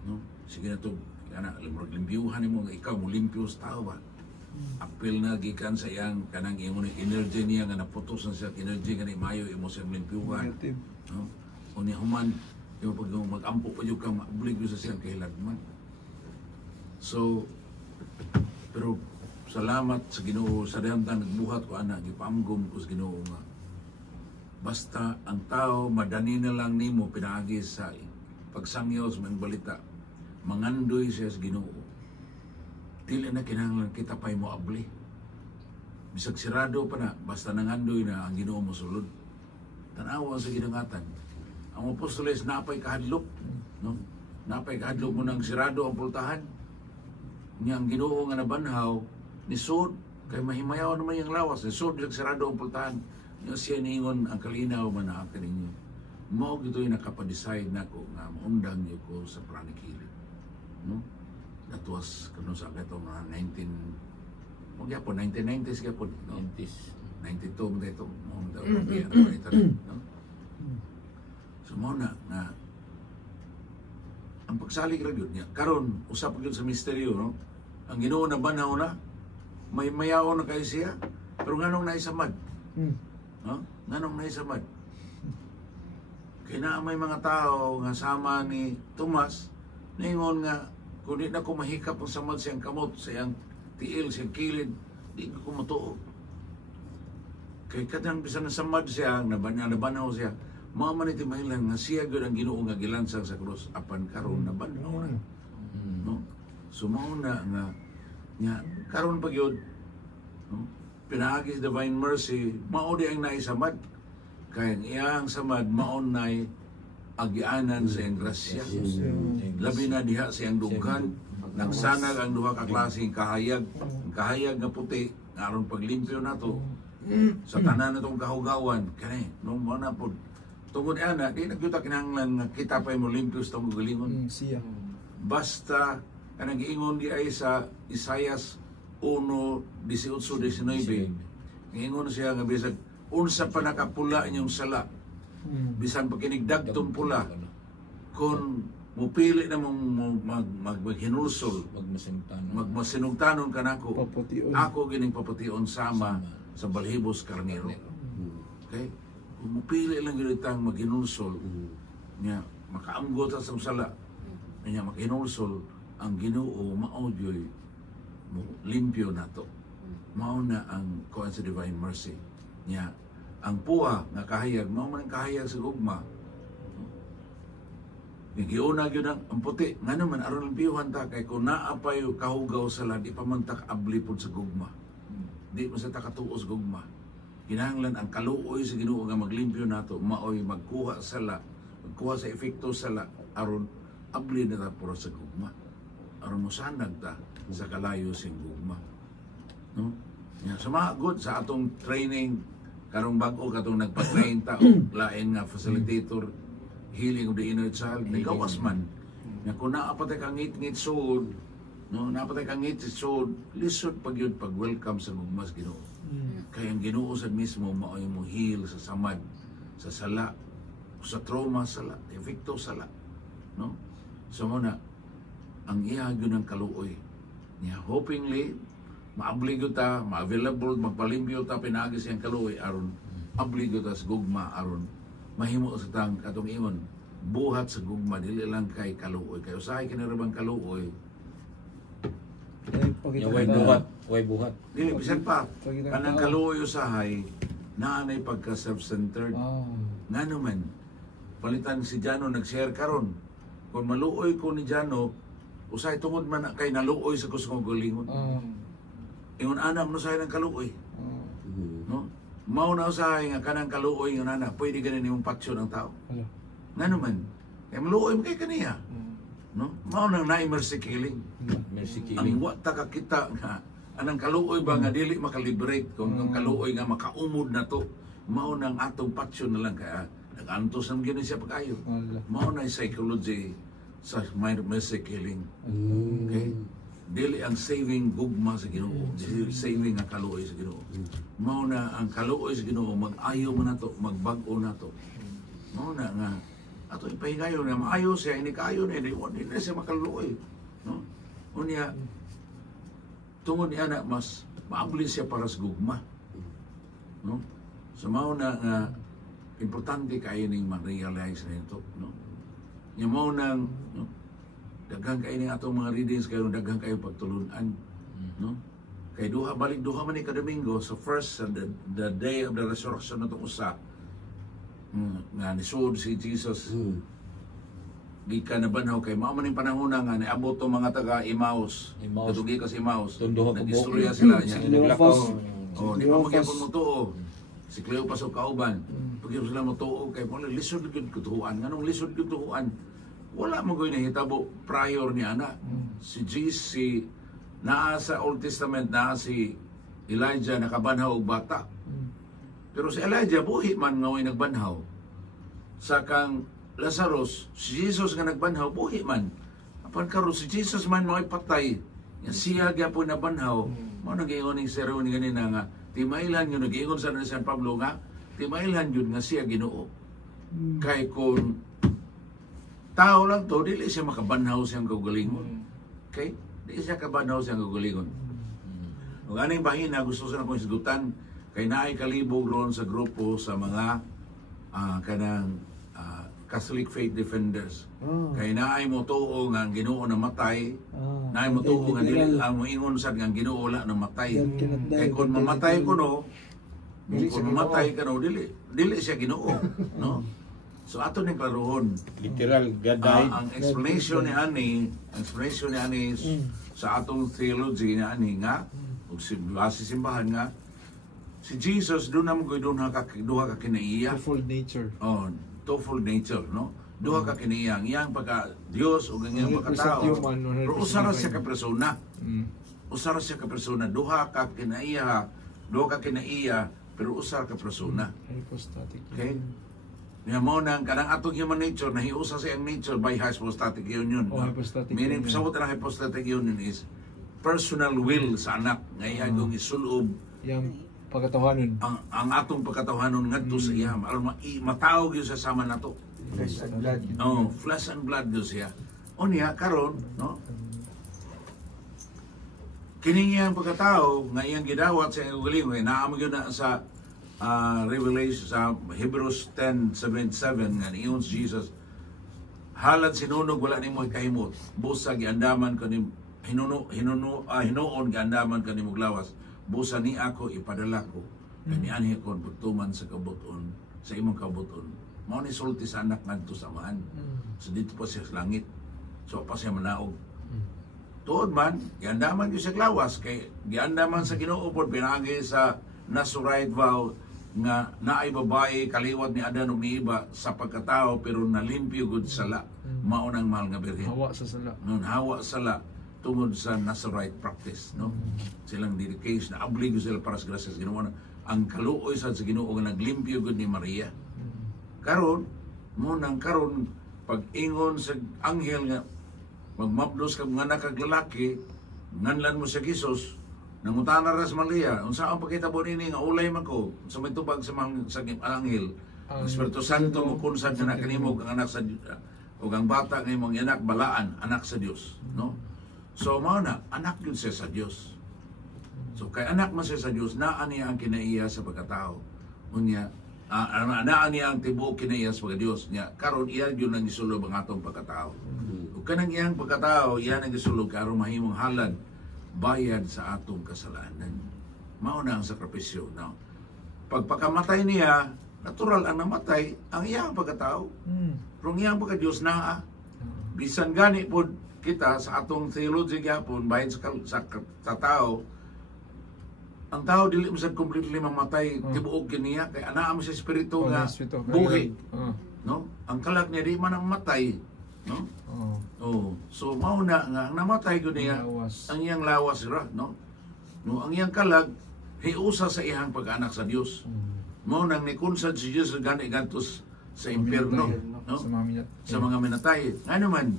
No? Sige na to kana limpyuhan nimo nga ikaw mo limpyo sa tao ba. Apil na gikan sa iyang kanang imong energy niya nga naputos na siya energy nga ni mayo imo sa limpyuhan. No? Unya human yung pag mag-ampo pa yung kang maabli sa siyang kahiladman. So pero salamat sa Ginoo sa dahamtan nagbuhat ko ana gipamgom ko sa Ginoo nga basta ang tao madani na lang nimo pinaagi sa pagsangyaw sa mga balita mangandoy siya sa Ginoo dili na kinahanglan kita pay mo abli bisag sirado pa na basta nangandoy na ang Ginoo mo sulod tan-awa sa ginangatan ang apostoles napay kahadlok no napay kahadlok mo nang sirado ang pultahan niya ang Ginoo nga nabanhaw ni sud kay mahimayaw naman yung lawas ni sud sirado ang pultahan niya siya niingon ang kalinaw man naa kaninyo Mao gito'y nakapadecide nako nga maundang niyo ko sa Pranikili. No? That was kano sa kato mga 1990s gyapon, no? 92 mo dito mo daw no? So mo na nga ang pagsalig ra gyud niya karon usap gyud sa misteryo, no? Ang Ginoo na banaw na may mayaw na kay siya pero nganong naisamad, no? Nganong naisamad kaya na may mga tao nga sama ni Tomas ningon nga kung di na ko mahikap ang samad siyang kamot, siyang tiil, siyang kilid, di ko matuo. Kaya kadang bisan na samad siya, nabanaw siya, mga maniti mahilang nga siya gud ang Ginoo nga gilansang sa krus, apan karon nabanaw na. No? So mauna nga karon pa gyud, no? Pinaagi sa Divine Mercy, mao di ang naisamad. Kaya ang iyang samad maunay agianan sa iyang grasya. Labi na diha sa iyang dughan, nagsanag ang duha ka klaseng kahayag. Ang kahayag nga puti, aron paglimpyo nato sa tanan natong kahugawan. Kani, nung mana po, tungod ana, di nagyuta kinahanglan nga kita pa mo limpyo sa itong galingon. Siya. Basta, kanang giingon di ay sa Isaias 1:18-19. Giingon siya nga bisag, unsa pa nakapula inyong sala, bisan pakinigdagtong pula, kung mupili na mong maghinulsol, magmasinugtanon ka nako, ako gining papation sama sa balhibos karnero. Okay? Kung mupili lang yun itang maghinulsol, niya, makaamgot sa sala, niya maghinulsol, ang Ginoo maudyo'y limpyo na to. Mao na ang kuan sa Divine Mercy. Niya, ang puha nga kahayag, mao man ang kahayag sa gugma. Gigiuna gyud ang puti, nga naman aron limpyuhan ta kay kung naa pa yung kahugaw sala, di pa man ta kaabli pod sa gugma. Di mo sa ta katuos gugma. Kinahanglan ang kaluoy sa Ginoo nga maglimpyo nato, maoy magkuha sala, magkuha sa efekto sala aron abli na ta puro sa gugma. Aron mosanag ta sa kalayo sing gugma. No? Yeah, sumagod sa atong training karong bag-o katong nagpa-train ta lain nga facilitator healing of the inner child, nagawas man nga kung naapatay kang ngit-ngit sud, no, naapatay kang ngit sud, lisod pag yun pag welcome sa gugmas Ginoo. Kaya ang Ginoo sad mismo maoy mo heal sa samad, sa sala, sa trauma sala, efekto sala, no? So mo na ang iya gyud ang kaluoy niya, hopingly maabligyo ta, ma-available, magpalimpyo ta, pinagi siyang kaluoy, aron abligyo ta sa gugma, aron mahimo sa tang katong ingon, buhat sa gugma, dili lang kay kaluoy. Kaya usahay kinarabang kaluoy. Way buhat. Dili, bisan pa, kanang kaluoy usahay, naanay pagka self-centered. Nga naman, palitan si Jano nag-share karon. Kung maluoy ko ni Jano, usahay tungod man kay naluoy sa kusong galingon. Ingon anak no sahay ng kaluoy. No? Mao na usahay nga kanang kaluoy nga nana, pwede ganin imong patsyo ng tao. Nga naman, kay maluoy mo kay kaniya. No? Mao nang na-mercy killing. Ang wa ta kakita nga anang kaluoy ba nga dili makaliberate kung ang kaluoy nga makaumod na to. Mao nang atong patsyo na lang kaya nag-antos ang gini siya pagkayo. Mao na psychology sa mercy killing. Okay? Dili ang saving gugma sa Ginoo, dili saving ang kaluoy sa Ginoo. Mao na ang kaluoy sa Ginoo, mag-ayo man nato, magbag-o nato. Mao na nga ato ipahigayon na maayo siya, ini kaayo na, hindi na siya makaluoy. No? Unya, tungod niya na mas maabli siya para sa gugma. No? So mao na nga importante kayo ning ma-realize na ito. No? Yung mao nang no? Daghang kayo ning atong mga readings kayo, daghang kayo pagtulunan. No? Kay duha man ni kada Domingo, so first the day of the resurrection natong usa nga nisud si Jesus. Gikan na banhaw kay mao man ning panahon nga niabot tong mga taga Emmaus. Katugi ka sa Emmaus. Nag-istorya sila niya. Di pa magyapon mo tuo. Si Cleopas o kauban. Pagyan sila mo tuo kay mo lisod gyud kutuan. Nganong lisod gyud tuuan? Wala mo gawin na hitabo prior ni ana. Si Jesus, naa sa Old Testament, naa si Elijah nakabanhaw og bata. Pero si Elijah buhi man nga way nagbanhaw. sa kang Lazarus, si Jesus nga nagbanhaw buhi man. Apan karon si Jesus man mo'y patay. Nga siya gyapon na banhaw. Mao nag-ingon ning sermon ganina nga timailhan yun nag-ingon sa San Pablo nga timailhan yun nga siya Ginoo. Kay kung tao lang to, dili siya makabanhaw siyang kagalingon. Okay? Dili siya kabanhaw siyang kagalingon. Kung aning bahina, gusto sa akong isgutan, kay naay kalibog ron sa grupo sa mga kanang Catholic Faith Defenders. Kay naay mo tuo nga ang Ginoo na matay, naay mo tuo nga dili ang moingon sad nga ang Ginoo wala na matay. Kay kung mamatay ko no, kung mamatay ka no, dili siya Ginoo, no? So ato ni klarohon. Literal, God died. Ang explanation ni ani, sa atong theology ni ani nga ug base simbahan nga si Jesus doon na mo duha ka kinaiya. Twofold nature. Oh, twofold nature, no? Duha ka kinaiya, iyang pagka Dios ug ang iyang pagkatao. Pero usara siya ka persona. Usara siya ka persona, duha ka kinaiya, pero usara ka persona. Hypostatic. Okay? Nga mo nang kanang atong human nature nahiusa sa iyang nature by hypostatic union. Oh, hypostatic Meaning union. sa utang hypostatic union is personal will sa anak nga iyang isulob Yang pagkatawanon. ang atong pagkatawhanon ngadto sa iya aron matawag yun sa sama nato. Flesh and blood. Oh, flesh and blood yun siya. O niya karon, no? Kining iyang pagkatao nga iyang gidawat sa iyang galingon naamo gyud na sa Revelation sa Hebrews 10:77 nga niyon si Jesus halad sinunog wala nimo kahimot busa giandaman kanim hinuon giandaman kanimo glawas busa ni ako ipadala ko kani anhi kon pagtuman sa kabuton sa imong kabuton mao ni sulti sa anak ngadto sa amahan so dito pa siya sa langit so pa siya manaog tuod man giandaman gyud sa glawas kay giandaman sa Ginoo pod pinagi sa Nazarite vow nga naay babae kaliwat ni Adan ug ni Eva sa pagkatao pero nalimpyo gud sala mao nang mahal nga birhen Hawa sa sala. nun hawa sala tungod sa Nazarite practice no silang dedication na ablig sila para sa grasya sa Ginoo ang kaluoy sa Ginoo nga naglimpyo gud ni Maria karon mo nang karon pag-ingon sa anghel nga magmapdos kag mga nakaglalaki nganlan mo sa Jesus nangutana ras Maria unsa ang pagkitabo nini nga ulay man ko sa may tubag sa anghel ang Espiritu Santo mo kunsad nga kanimo ang anak sa ug ang bata nga imong anak balaan anak sa Dios no so mao na anak gyud siya sa Dios so kay anak man siya sa Dios naa niya ang kinaiya sa pagkatao unya naa niya ang tibuok kinaiya sa Dios niya karon iya gyud nang gisulob ang atong pagkatao ug kanang iyang pagkatao iya nang gisulob karon mahimong halad bayad sa atong kasalanan. Mao na ang sakripisyo. No? Pagpakamatay niya, natural ang namatay ang iyang pagkatao. Pero ang iyang pagka-Diyos naa. Bisan gani po kita sa atong theology gyapon bahin sa tao, ang tao dili mo sad completely mamatay tibuok kiniya kay anaa mo sa espiritu nga buhi. No? Ang kalag niya di man ang matay. No? So mao na nga ang namatay ko niya ang iyang lawas ra no ang iyang kalag hiusa sa iyang pag-anak sa Dios mao nang nikunsad si Jesus gani gantos sa impierno no sa mga minatay ngano man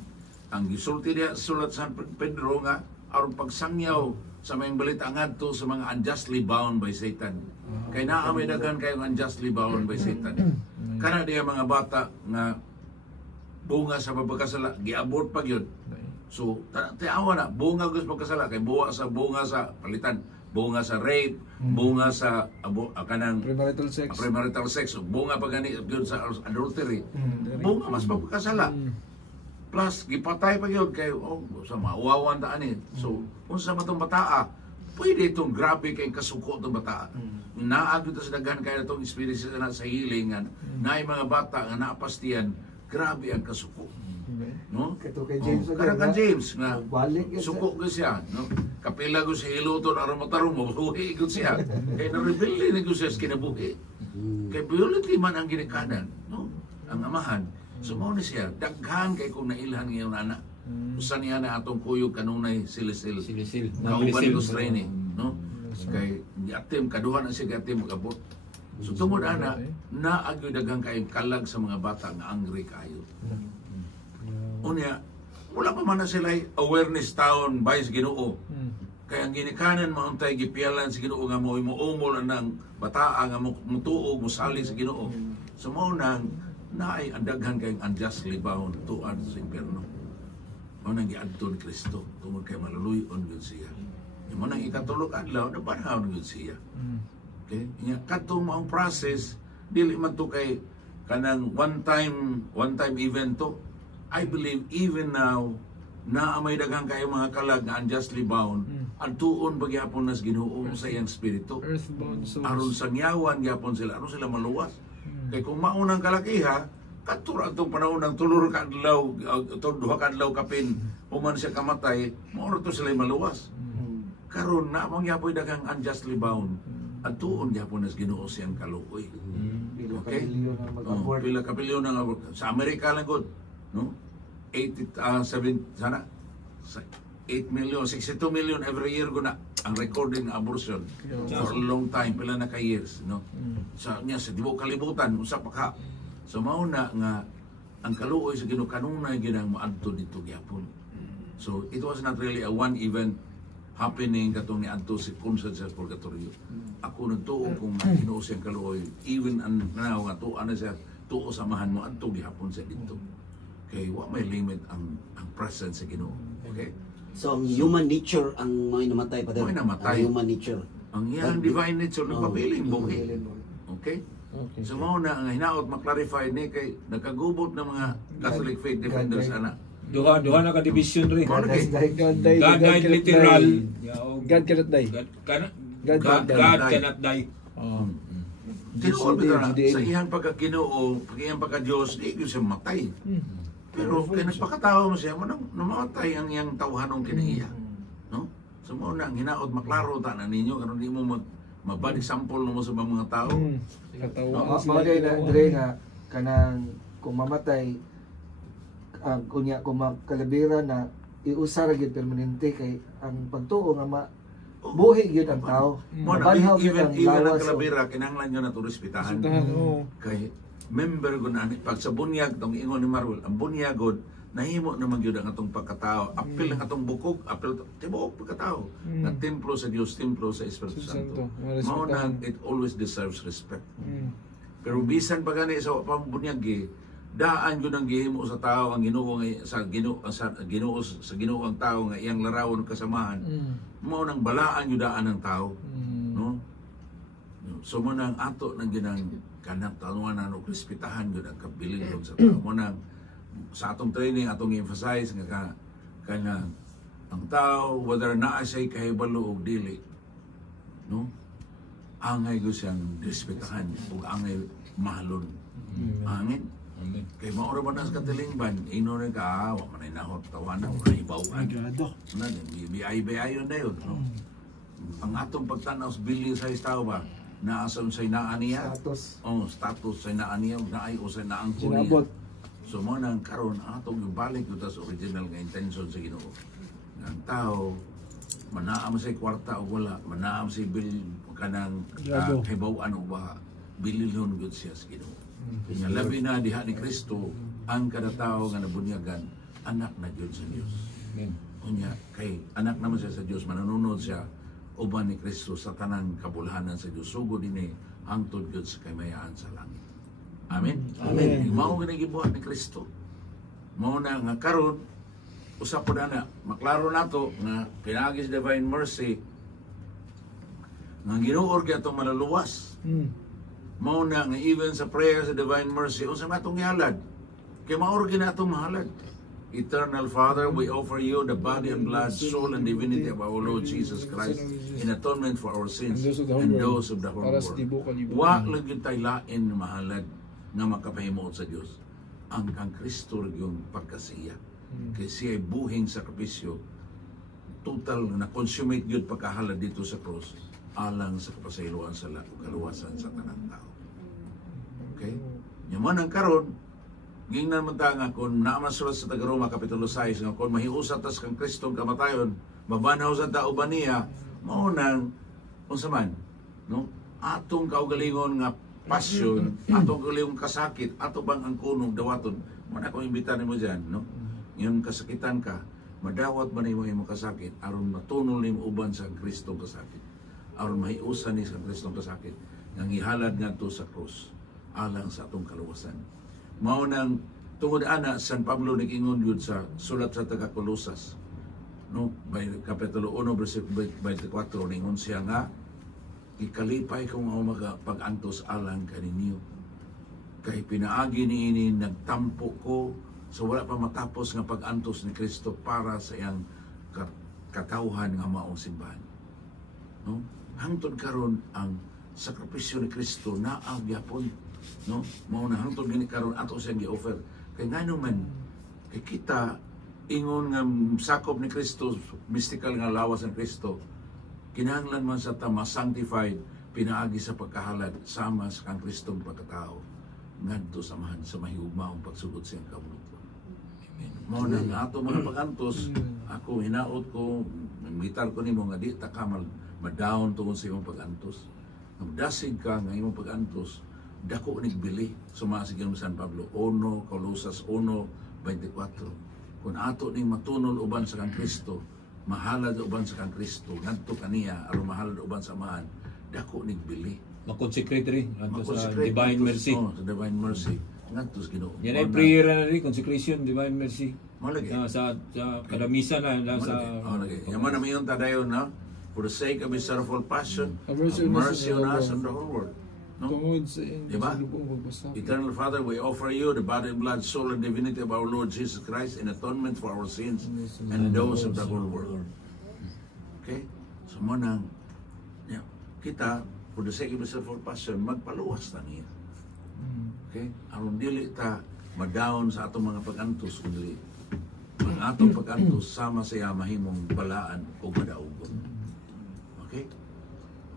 ang gisulti diha sa sulat sa Pedro nga aron pagsangyaw sa mga balita ngadto sa mga unjustly bound by Satan kay naa may daghan kay unjustly bound by Satan kana diha mga bata nga bunga sa pagkasala giabort pa gyud so tiawa na bunga gusto pagkasala kay bunga sa palitan bunga sa rape bunga sa kanang premarital sex bunga pa gani gyud sa adultery bunga mas pagkasala plus gipatay pa gyud kay sa mauwawan ta ani so unsa man tong bataa pwede itong grabe kay kasuko itong bata naagyo ta sa daghan kay itong espiritu na sa hilingan naay mga bata nga naapastiyan grabe ang kasuko. No? Kato kay James. Karang James nga balik suko ko siya, no? Kapila ko sa hiluton aron matarong mabuhi ko siya. Kay na-rebelde ni ko siya sa kinabuhi. Kay violently man ang ginikanan, no? Ang amahan. So mao ni siya daghan kay kung nailhan ngayon ana. Usa niya na atong kuyog kanunay silisil. Silisil. Kauban ko training, no? Kay giatim kaduha na siya giatim magabot. So tungod ana na agyo daghang kay kalag sa mga bata nga angry kayo. Unya wala pa man na sila awareness taon by sa Ginoo. Kaya ang ginikanan mauntay gipialan sa Ginoo nga mo umol ang bataa nga mutuog musali sa Ginoo. So mao nang naay andaghan kay unjustly bound tuad sa impierno. Mao nang giadto ni Kristo tungod kay maluluyon gyud siya. Yung mo nang ikatulog adlaw na panahon gyud siya. Okay? Nya kadtong maong process dili man to kay kanang one time event to. I believe even now na may daghang kayo mga kalag na unjustly bound ang tuon pagyapon nas Ginoo sa iyang spirito. Earthbound souls. Aron sa ngyawan gyapon sila, aron sila maluwas. Kay kung maunang kalakiha, katura atong panahon ng tulor ka adlaw, duha ka adlaw kapin, human siya kamatay, mauro to sila maluwas. Karon na among gyapon daghang unjustly bound. Ang tuon gyapon nas Ginoo siyang kaluoy. Okay? Pila ka bilyon ang abort. Sa Amerika lang gud, no? 8 million, 62 million every year ko na ang recording abortion for a long time, pila na ka years, no? Sa niya sa dibo kalibutan usa pa ka. So mao na nga ang kaluoy sa Ginoo kanunay ginang moadto dito gyapon. So it was not really a one event happening katong ni adto si Kunsad sa purgatorio. Ako nagtuo kung Ginoo siyang kaluoy even now nga tuo na siya tuo samahan mo adto gyapon sa dito. Okay, wa may limit ang presence sa Ginoo. Okay? So ang human nature ang may namatay pa May namatay. Ang human nature. Ang iyang divine nature nagpabiling buhi. Okay? So mao na ang hinaot maklarify ni kay nagkagubot ng mga Catholic faith defenders ana. Duha na ka division rin. God died literal. God cannot die. God cannot die. Tinuod sa iyang pagka-Ginoo, iyang pagka-Dios, di gyud siya matay. Pero kaya nagpakatao mo siya, namatay ang iyang tawhanong kinaiya. No? So mo na, hinaot maklaro ta na ninyo, karon di mo mabalik sample mo sa mga tao. Mao day na Andre nga kanang kung mamatay kunya kung kalabira na iusa ra gyud permanente kay ang pagtuo nga buhi gyud ang tao. Mabanhaw gyud ang lawas. Kalabira kinahanglan nyo na to respetahan. Kay member ko na pag sa bunyag tong ingon ni Marwell, ang bunyagod nahimo naman gyud ang atong pagkatao. Apil ang atong bukog, apil tibuok pagkatao. Na templo sa Dios, templo sa Espiritu Santo. Mao na it always deserves respect. Pero bisan pa gani sa pambunyag daan gyud ang gihimo sa tao ang Ginoo sa Ginoo ang tao nga iyang larawon kasamahan. Mao nang balaan gyud daan ang tao. No? So mo nang ato nang ginang kanang tanuan og respetahan gyud ang kabilin sa tao. Mo nang sa atong training atong emphasize nga kanang ang tao whether naa siya kahibalo og dili, no? Angay gyud siyang respetahan ug angay mahalon. Angin. Kay maoro ba nas katilingban ino rin ka wa man nahot tawanan wa ibawaan. Na bi-ayon dayon, no? Ang atong pagtanaw sa bilin sa tao ba naasa unsay naa niya status say naa niya naay usay naang kunya. So mo nang karon atong ibalik kita sa original nga intention sa Ginoo. Ang tao manaam say kwarta o wala, manaam say bil kanang hibaw-an o ba bililhon gud siya sa Ginoo. Kanya labi na diha ni Kristo ang kada tawo nga nabunyagan anak na gyud sa Dios. Unya kay anak naman siya sa Dios, manununod siya uban ni Kristo sa tanang kabulhanan sa Dios. Sugod dinhi hangtod gyud sa kamayaan sa langit. Amen. Amen. Mao nga gibuhat ni Kristo. Mao na nga karon usap pod ana maklaro nato nga pinaagi sa divine mercy nga Ginoo gyud atong maluluwas. Mao na nga even sa prayer sa divine mercy unsa matong gihalad kay mao gyud atong mahalad. Eternal Father, we offer you the body and blood, soul and divinity of our Lord Jesus Christ in atonement for our sins and those of the whole world. Wa lang yun tayo lain mahalad na makapahimuot sa Diyos. Ang kang Kristo yung pagkasiya. Kaya siya ay buhing sakripisyo. Total na consummate yun pagkahalad dito sa cross alang sa kapasayloan sa kaluwasan sa tanang tao. Okay? Yaman ang karon gingnan man ta nga kung naamasulat sa Taga-Roma Kapitulo 6 nga kung mahiusat tas kang Kristong kamatayon mabanaw sa tao ba niya mao nang unsa man no atong kaugalingon nga passion, ato yung kasakit, ato bang ang kunong dawaton. Muna akong imbitan mo dyan, no? Yung kasakitan ka, madawat ba nimo imong kasakit aron matunol nimo uban sa Kristong kasakit. Aron mahiusan ni sa Kristong kasakit nang ihalad ngadto sa krus alang sa atong kaluwasan. Mao nang tungod ana San Pablo nag-ingon yun sa sulat sa taga-Kolosas, no, kapitulo 1 bersikulo 24, ningon siya nga, ikalipay kong mga pag-antos alang kaninyo. Kay pinaagi niini nagtampo ko sa wala pa matapos nga pag-antos ni Kristo para sa iyang katawhan nga maong simbahan. No? Hangtod karon ang sakripisyo ni Kristo na agyapon, no? Mao na hangtod gani karon ato siyang gi-offer. Kay ngano man kay kita ingon nga sakop ni Kristo, mystical nga lawas ng Kristo, kinahanglan man sa tama sanctified, pinaagi sa pagkahalad sama sa kang Kristong pagkatao ngadto samahan sa mahigugmaong pagsugod sa iyang kabunutan. Amen. Mao na nga ato mga pag-antos, ako hinaot ko, gitar ko nimo nga di ta ka madaon tungod sa imong pag-antos. Nagdasig ka nga imong pag-antos, dako nigbili sumasig ang San Pablo 1 Kolosas 1:24. Kung ato ning matunol uban sa kang Kristo, mahalad uban sa kang Kristo, ngadto kaniya aron mahalad uban sa amahan, dako nigbili. Makonsecrate rin sa Divine Mercy. Sa Divine Mercy. Ngadto sa Ginoo. Yan ay prayer na rin, consecration, Divine Mercy. Malagi. Sa kadamisa na sa malagi. Yaman na mayon ta dayon na for the sake of His sorrowful passion, Have have mercy on us and and the whole world. No? Tungod sa Diba? lubong magbasa. Eternal Father, we offer you the body, blood, soul, and divinity of our Lord Jesus Christ in atonement for our sins and those of the whole world. Okay? So, manang, kita, for the sake of His sorrowful passion, magpaluwas na niya. Okay? Aron dili ta madaon sa atong mga pag-antos, kundi ang atong pag-antos sama sa mahimong balaan o madaugon. Okay?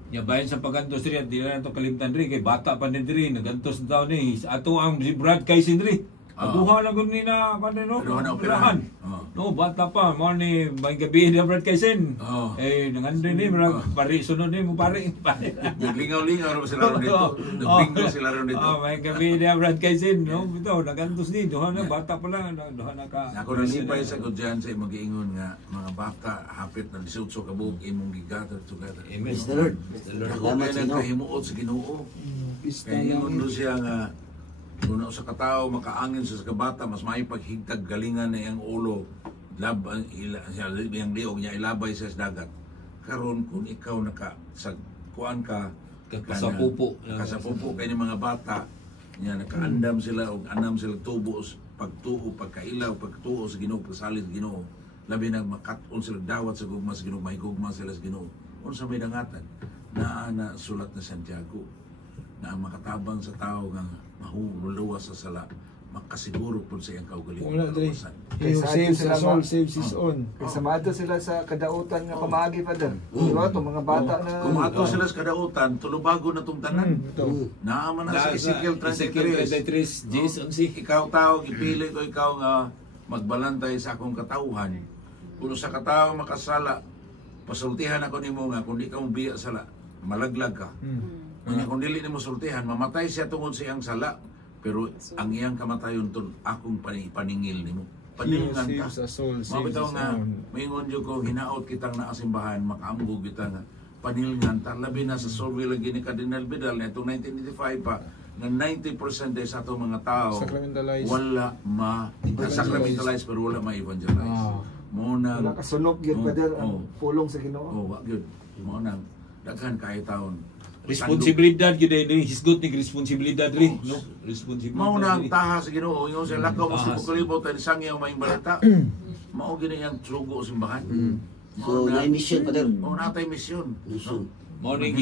Ya bayan sa pag-antos rin, di na ito kalimtan rin, kay bata pa din rin, nagantos na taon eh. Ato ang si Brad Kaisin rin. Aduha na gud ni na kanino. Aduha na operahan. No, bata pa, mo ni may gabi ni Brad Kaisin. Eh nangandun ni pari sunod ni mo pari. Naglingaw-lingaw sila ron dito. Nagbingo sila ron dito. May gabi ni Brad Kaisin, no. Bitaw nagantos ni, duha na bata pa lang, duha na ka. Ako nalipay sa ko dyan sa imong giingon nga mga bata hapit na 18 ka buok imong gigather together. Amen. Praise the Lord. Ako kay nagkahimuot sa Ginoo. Kaya ingon do siya nga kung sa katao makaangin sa kabata, mas may paghigtag galingan na iyang ulo, iyang liog niya ilabay sa dagat. Karon kung ikaw sa kuan ka, kasapupo kay mga bata, niya nakaandam sila o anam sila tubo, pagtuo, pagkailaw, pagtuo sa Ginoo, pagsalit sa Ginoo. Labi na makaton sila dawat sa gugma sa Ginoo, mahigugma sila sa Ginoo. Unsa may dangatan na sulat na Santiago na makatabang sa tao nga mahuluwas sa sala, makasiguro po sa iyang kaugalingon. Wala dre. Kaysa Save sila sa soul, save his own. Kaysa maato sila sa kadautan nga pamaagi pa din. Diba? Itong mga bata na... Kung ato sila sa kadautan, tulobago na itong tanan. Naaman na sa Ezekiel 33. Ikaw tao, ipili ko ikaw nga magbalantay sa akong katauhan. Kung sa katao makasala, pasultihan ako nimo nga, kung di ka mabiya sala, malaglag ka. Kung dili nimo sultihan, mamatay siya tungod sa iyang sala. Pero ang iyang kamatayon tun akong paningil nimo. Paningan ka. Mabitaw nga, maingon jud ko hinaot kitang naasimbahan, makaambog kita nga panilngan ta labi na sa survey lagi ni Cardinal Vidal nitong 1985 pa nga 90% sa ato mga tao wala sacramentalize pero wala ma-evangelize. Mo na nakasunok gyud pa der ang pulong sa Ginoo. Wa gyud. Mo nang daghan kay taon. Responsibilidad gyud ni hisgot ni responsibilidad rin, no? Responsibilidad. Mao na ang taha sa Ginoo, yung sa lakaw sa Apokalipto tan sangyaw may balita. Mao gini yang trugo simbahan. So, na mission pa din. Mao natay mission. Mao ning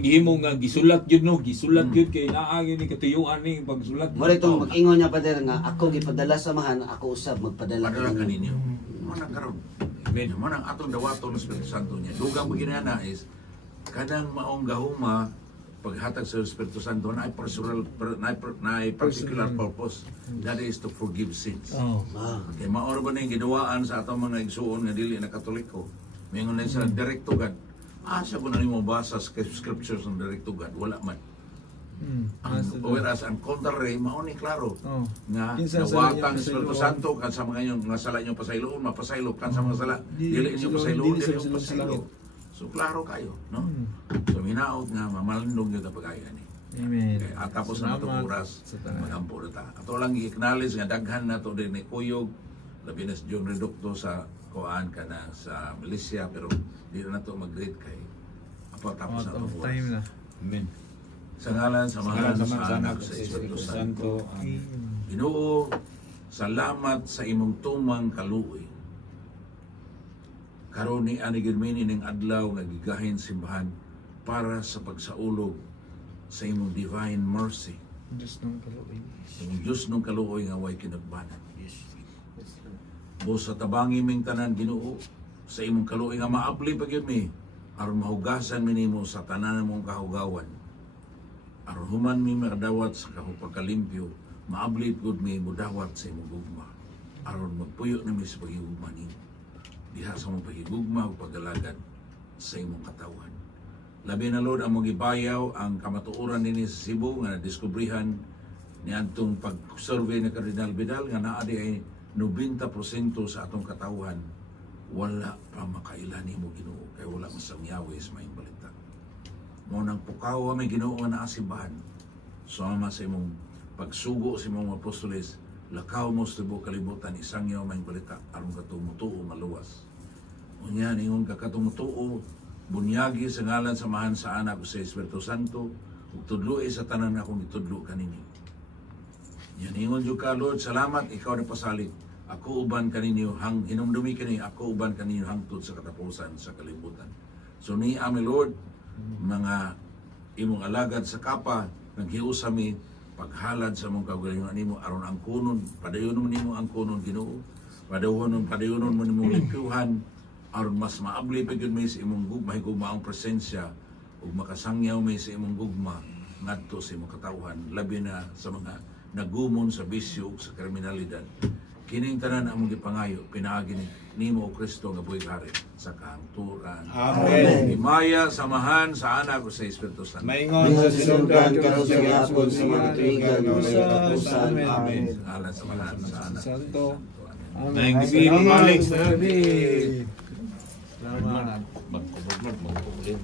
gihimo nga gisulat gyud no, gisulat gyud kay naa gyud ni katuyuan ni pagsulat. Mo itong mag-ingon niya pa din nga ako gipadala sa mahan, ako usab magpadala kaninyo. Mao na karon. Amen. Mao nang atong dawaton ng Espiritu Santo niya. Dugang paginana is kadang maong gahuma paghatag sa Espiritu Santo na ay particular purpose. That is to forgive sins. Okay, maoro ba na yung ginawaan sa atong mga igsuon nga dili na Katoliko? Mayroon na sa direct to God. Asa ko na rin mo basa sa scriptures ng direct to God? Wala man. Whereas ang contrary, mauni klaro Oh. nga Kinsa sa nawatang inyong Espiritu pasayloon. Santo kan sa mga inyong nga sala inyong pasayloon, mapasaylo kan sa mga sala. Di- Dili inyong silon- pasaylo, dili dili sa inyong silon sa pasaylo. langit. So klaro kayo, no? So minaot nga mamalindong yung tapagaya ni. Amen. Okay, at tapos na itong Salamat oras, sa tanan. magampo na ta. Ato lang i-acknowledge nga daghan na to din ni Kuyog, labi na si John Reducto sa Koan ka na sa Malaysia, pero di na to mag-greet kay apa tapos Out na of itong time oras. na. Amen. Sa ngalan, sa mga sa anak, sa sa Espiritu Espiritu Santo. Santo. Amen. Ginoo, salamat sa imong tumang kaluoy. Karon ni ani gid ning adlaw nga gigahin simbahan para sa pagsaulog sa imong divine mercy. Diyos nung kaluoy. Imong Diyos nung kaluoy nga way kinagbanan. Bus sa tabangi ming tanan Ginoo, sa imong kaluoy nga maabli pa gyud mi aron mahugasan mi nimo sa tanan mong kahugawan. Aron human mi makadawat sa pagkalimpyo, maabli gud mi mudawat sa imong gugma. Aron magpuyo na mi sa paghigugma nimo. Diha sa mong paghigugma ug pagalagan sa imong katawan. Labi na Lord ang mong ibayaw ang kamatuoran nini sa Cebu nga nadiskubrihan ni antong pag-survey ni Cardinal Vidal nga naa di ay 90% sa atong katawan wala pa makailan nimo Ginoo kay wala masamyawi sa maayong balita. Mo nang pukaw may Ginoo nga naa simbahan. Sama sa imong pagsugo sa imong apostoles, lakaw mo sa tibuok kalibutan isang yaw maayong balita aron katumutuo maluwas. Unya ningon ka katumutuo bunyagi sa ngalan samahan sa anak sa Espiritu Santo ug tudloy sa tanan akong gitudlo kaninyo. Yan ingon jud ka Lord, salamat ikaw na pasalig. Ako uban kaninyo hinumdumi kini ako uban kaninyo hangtod sa katapusan sa kalibutan. So ni ami Lord mga imong alagad sa kapa naghiusa mi paghalad sa mong kaugalingon nimo aron ang kunon padayonon nimo ang kunon Ginoo. Padayonon mo nimong limpyuhan aron mas maabli pa gyud may sa imong gugma higugmaong presensya ug makasangyaw may sa imong gugma ngadto sa imong katawhan labi na sa mga nagumon sa bisyo ug sa kriminalidad. Kining tanan among gipangayo pinaagi nimo o Kristo nga buhig hari sa kahangturan. Amen. Himaya samahan sa anak ug sa Espiritu Santo. Maingon sa sinugdan karon sa gihapon sa mga tuigan Amen. katapusan. Amen. Alan sa mahan sa anak. Santo. Amen. Maayong gabi, Alex. Salamat. Magkubuglog, magkubuglog.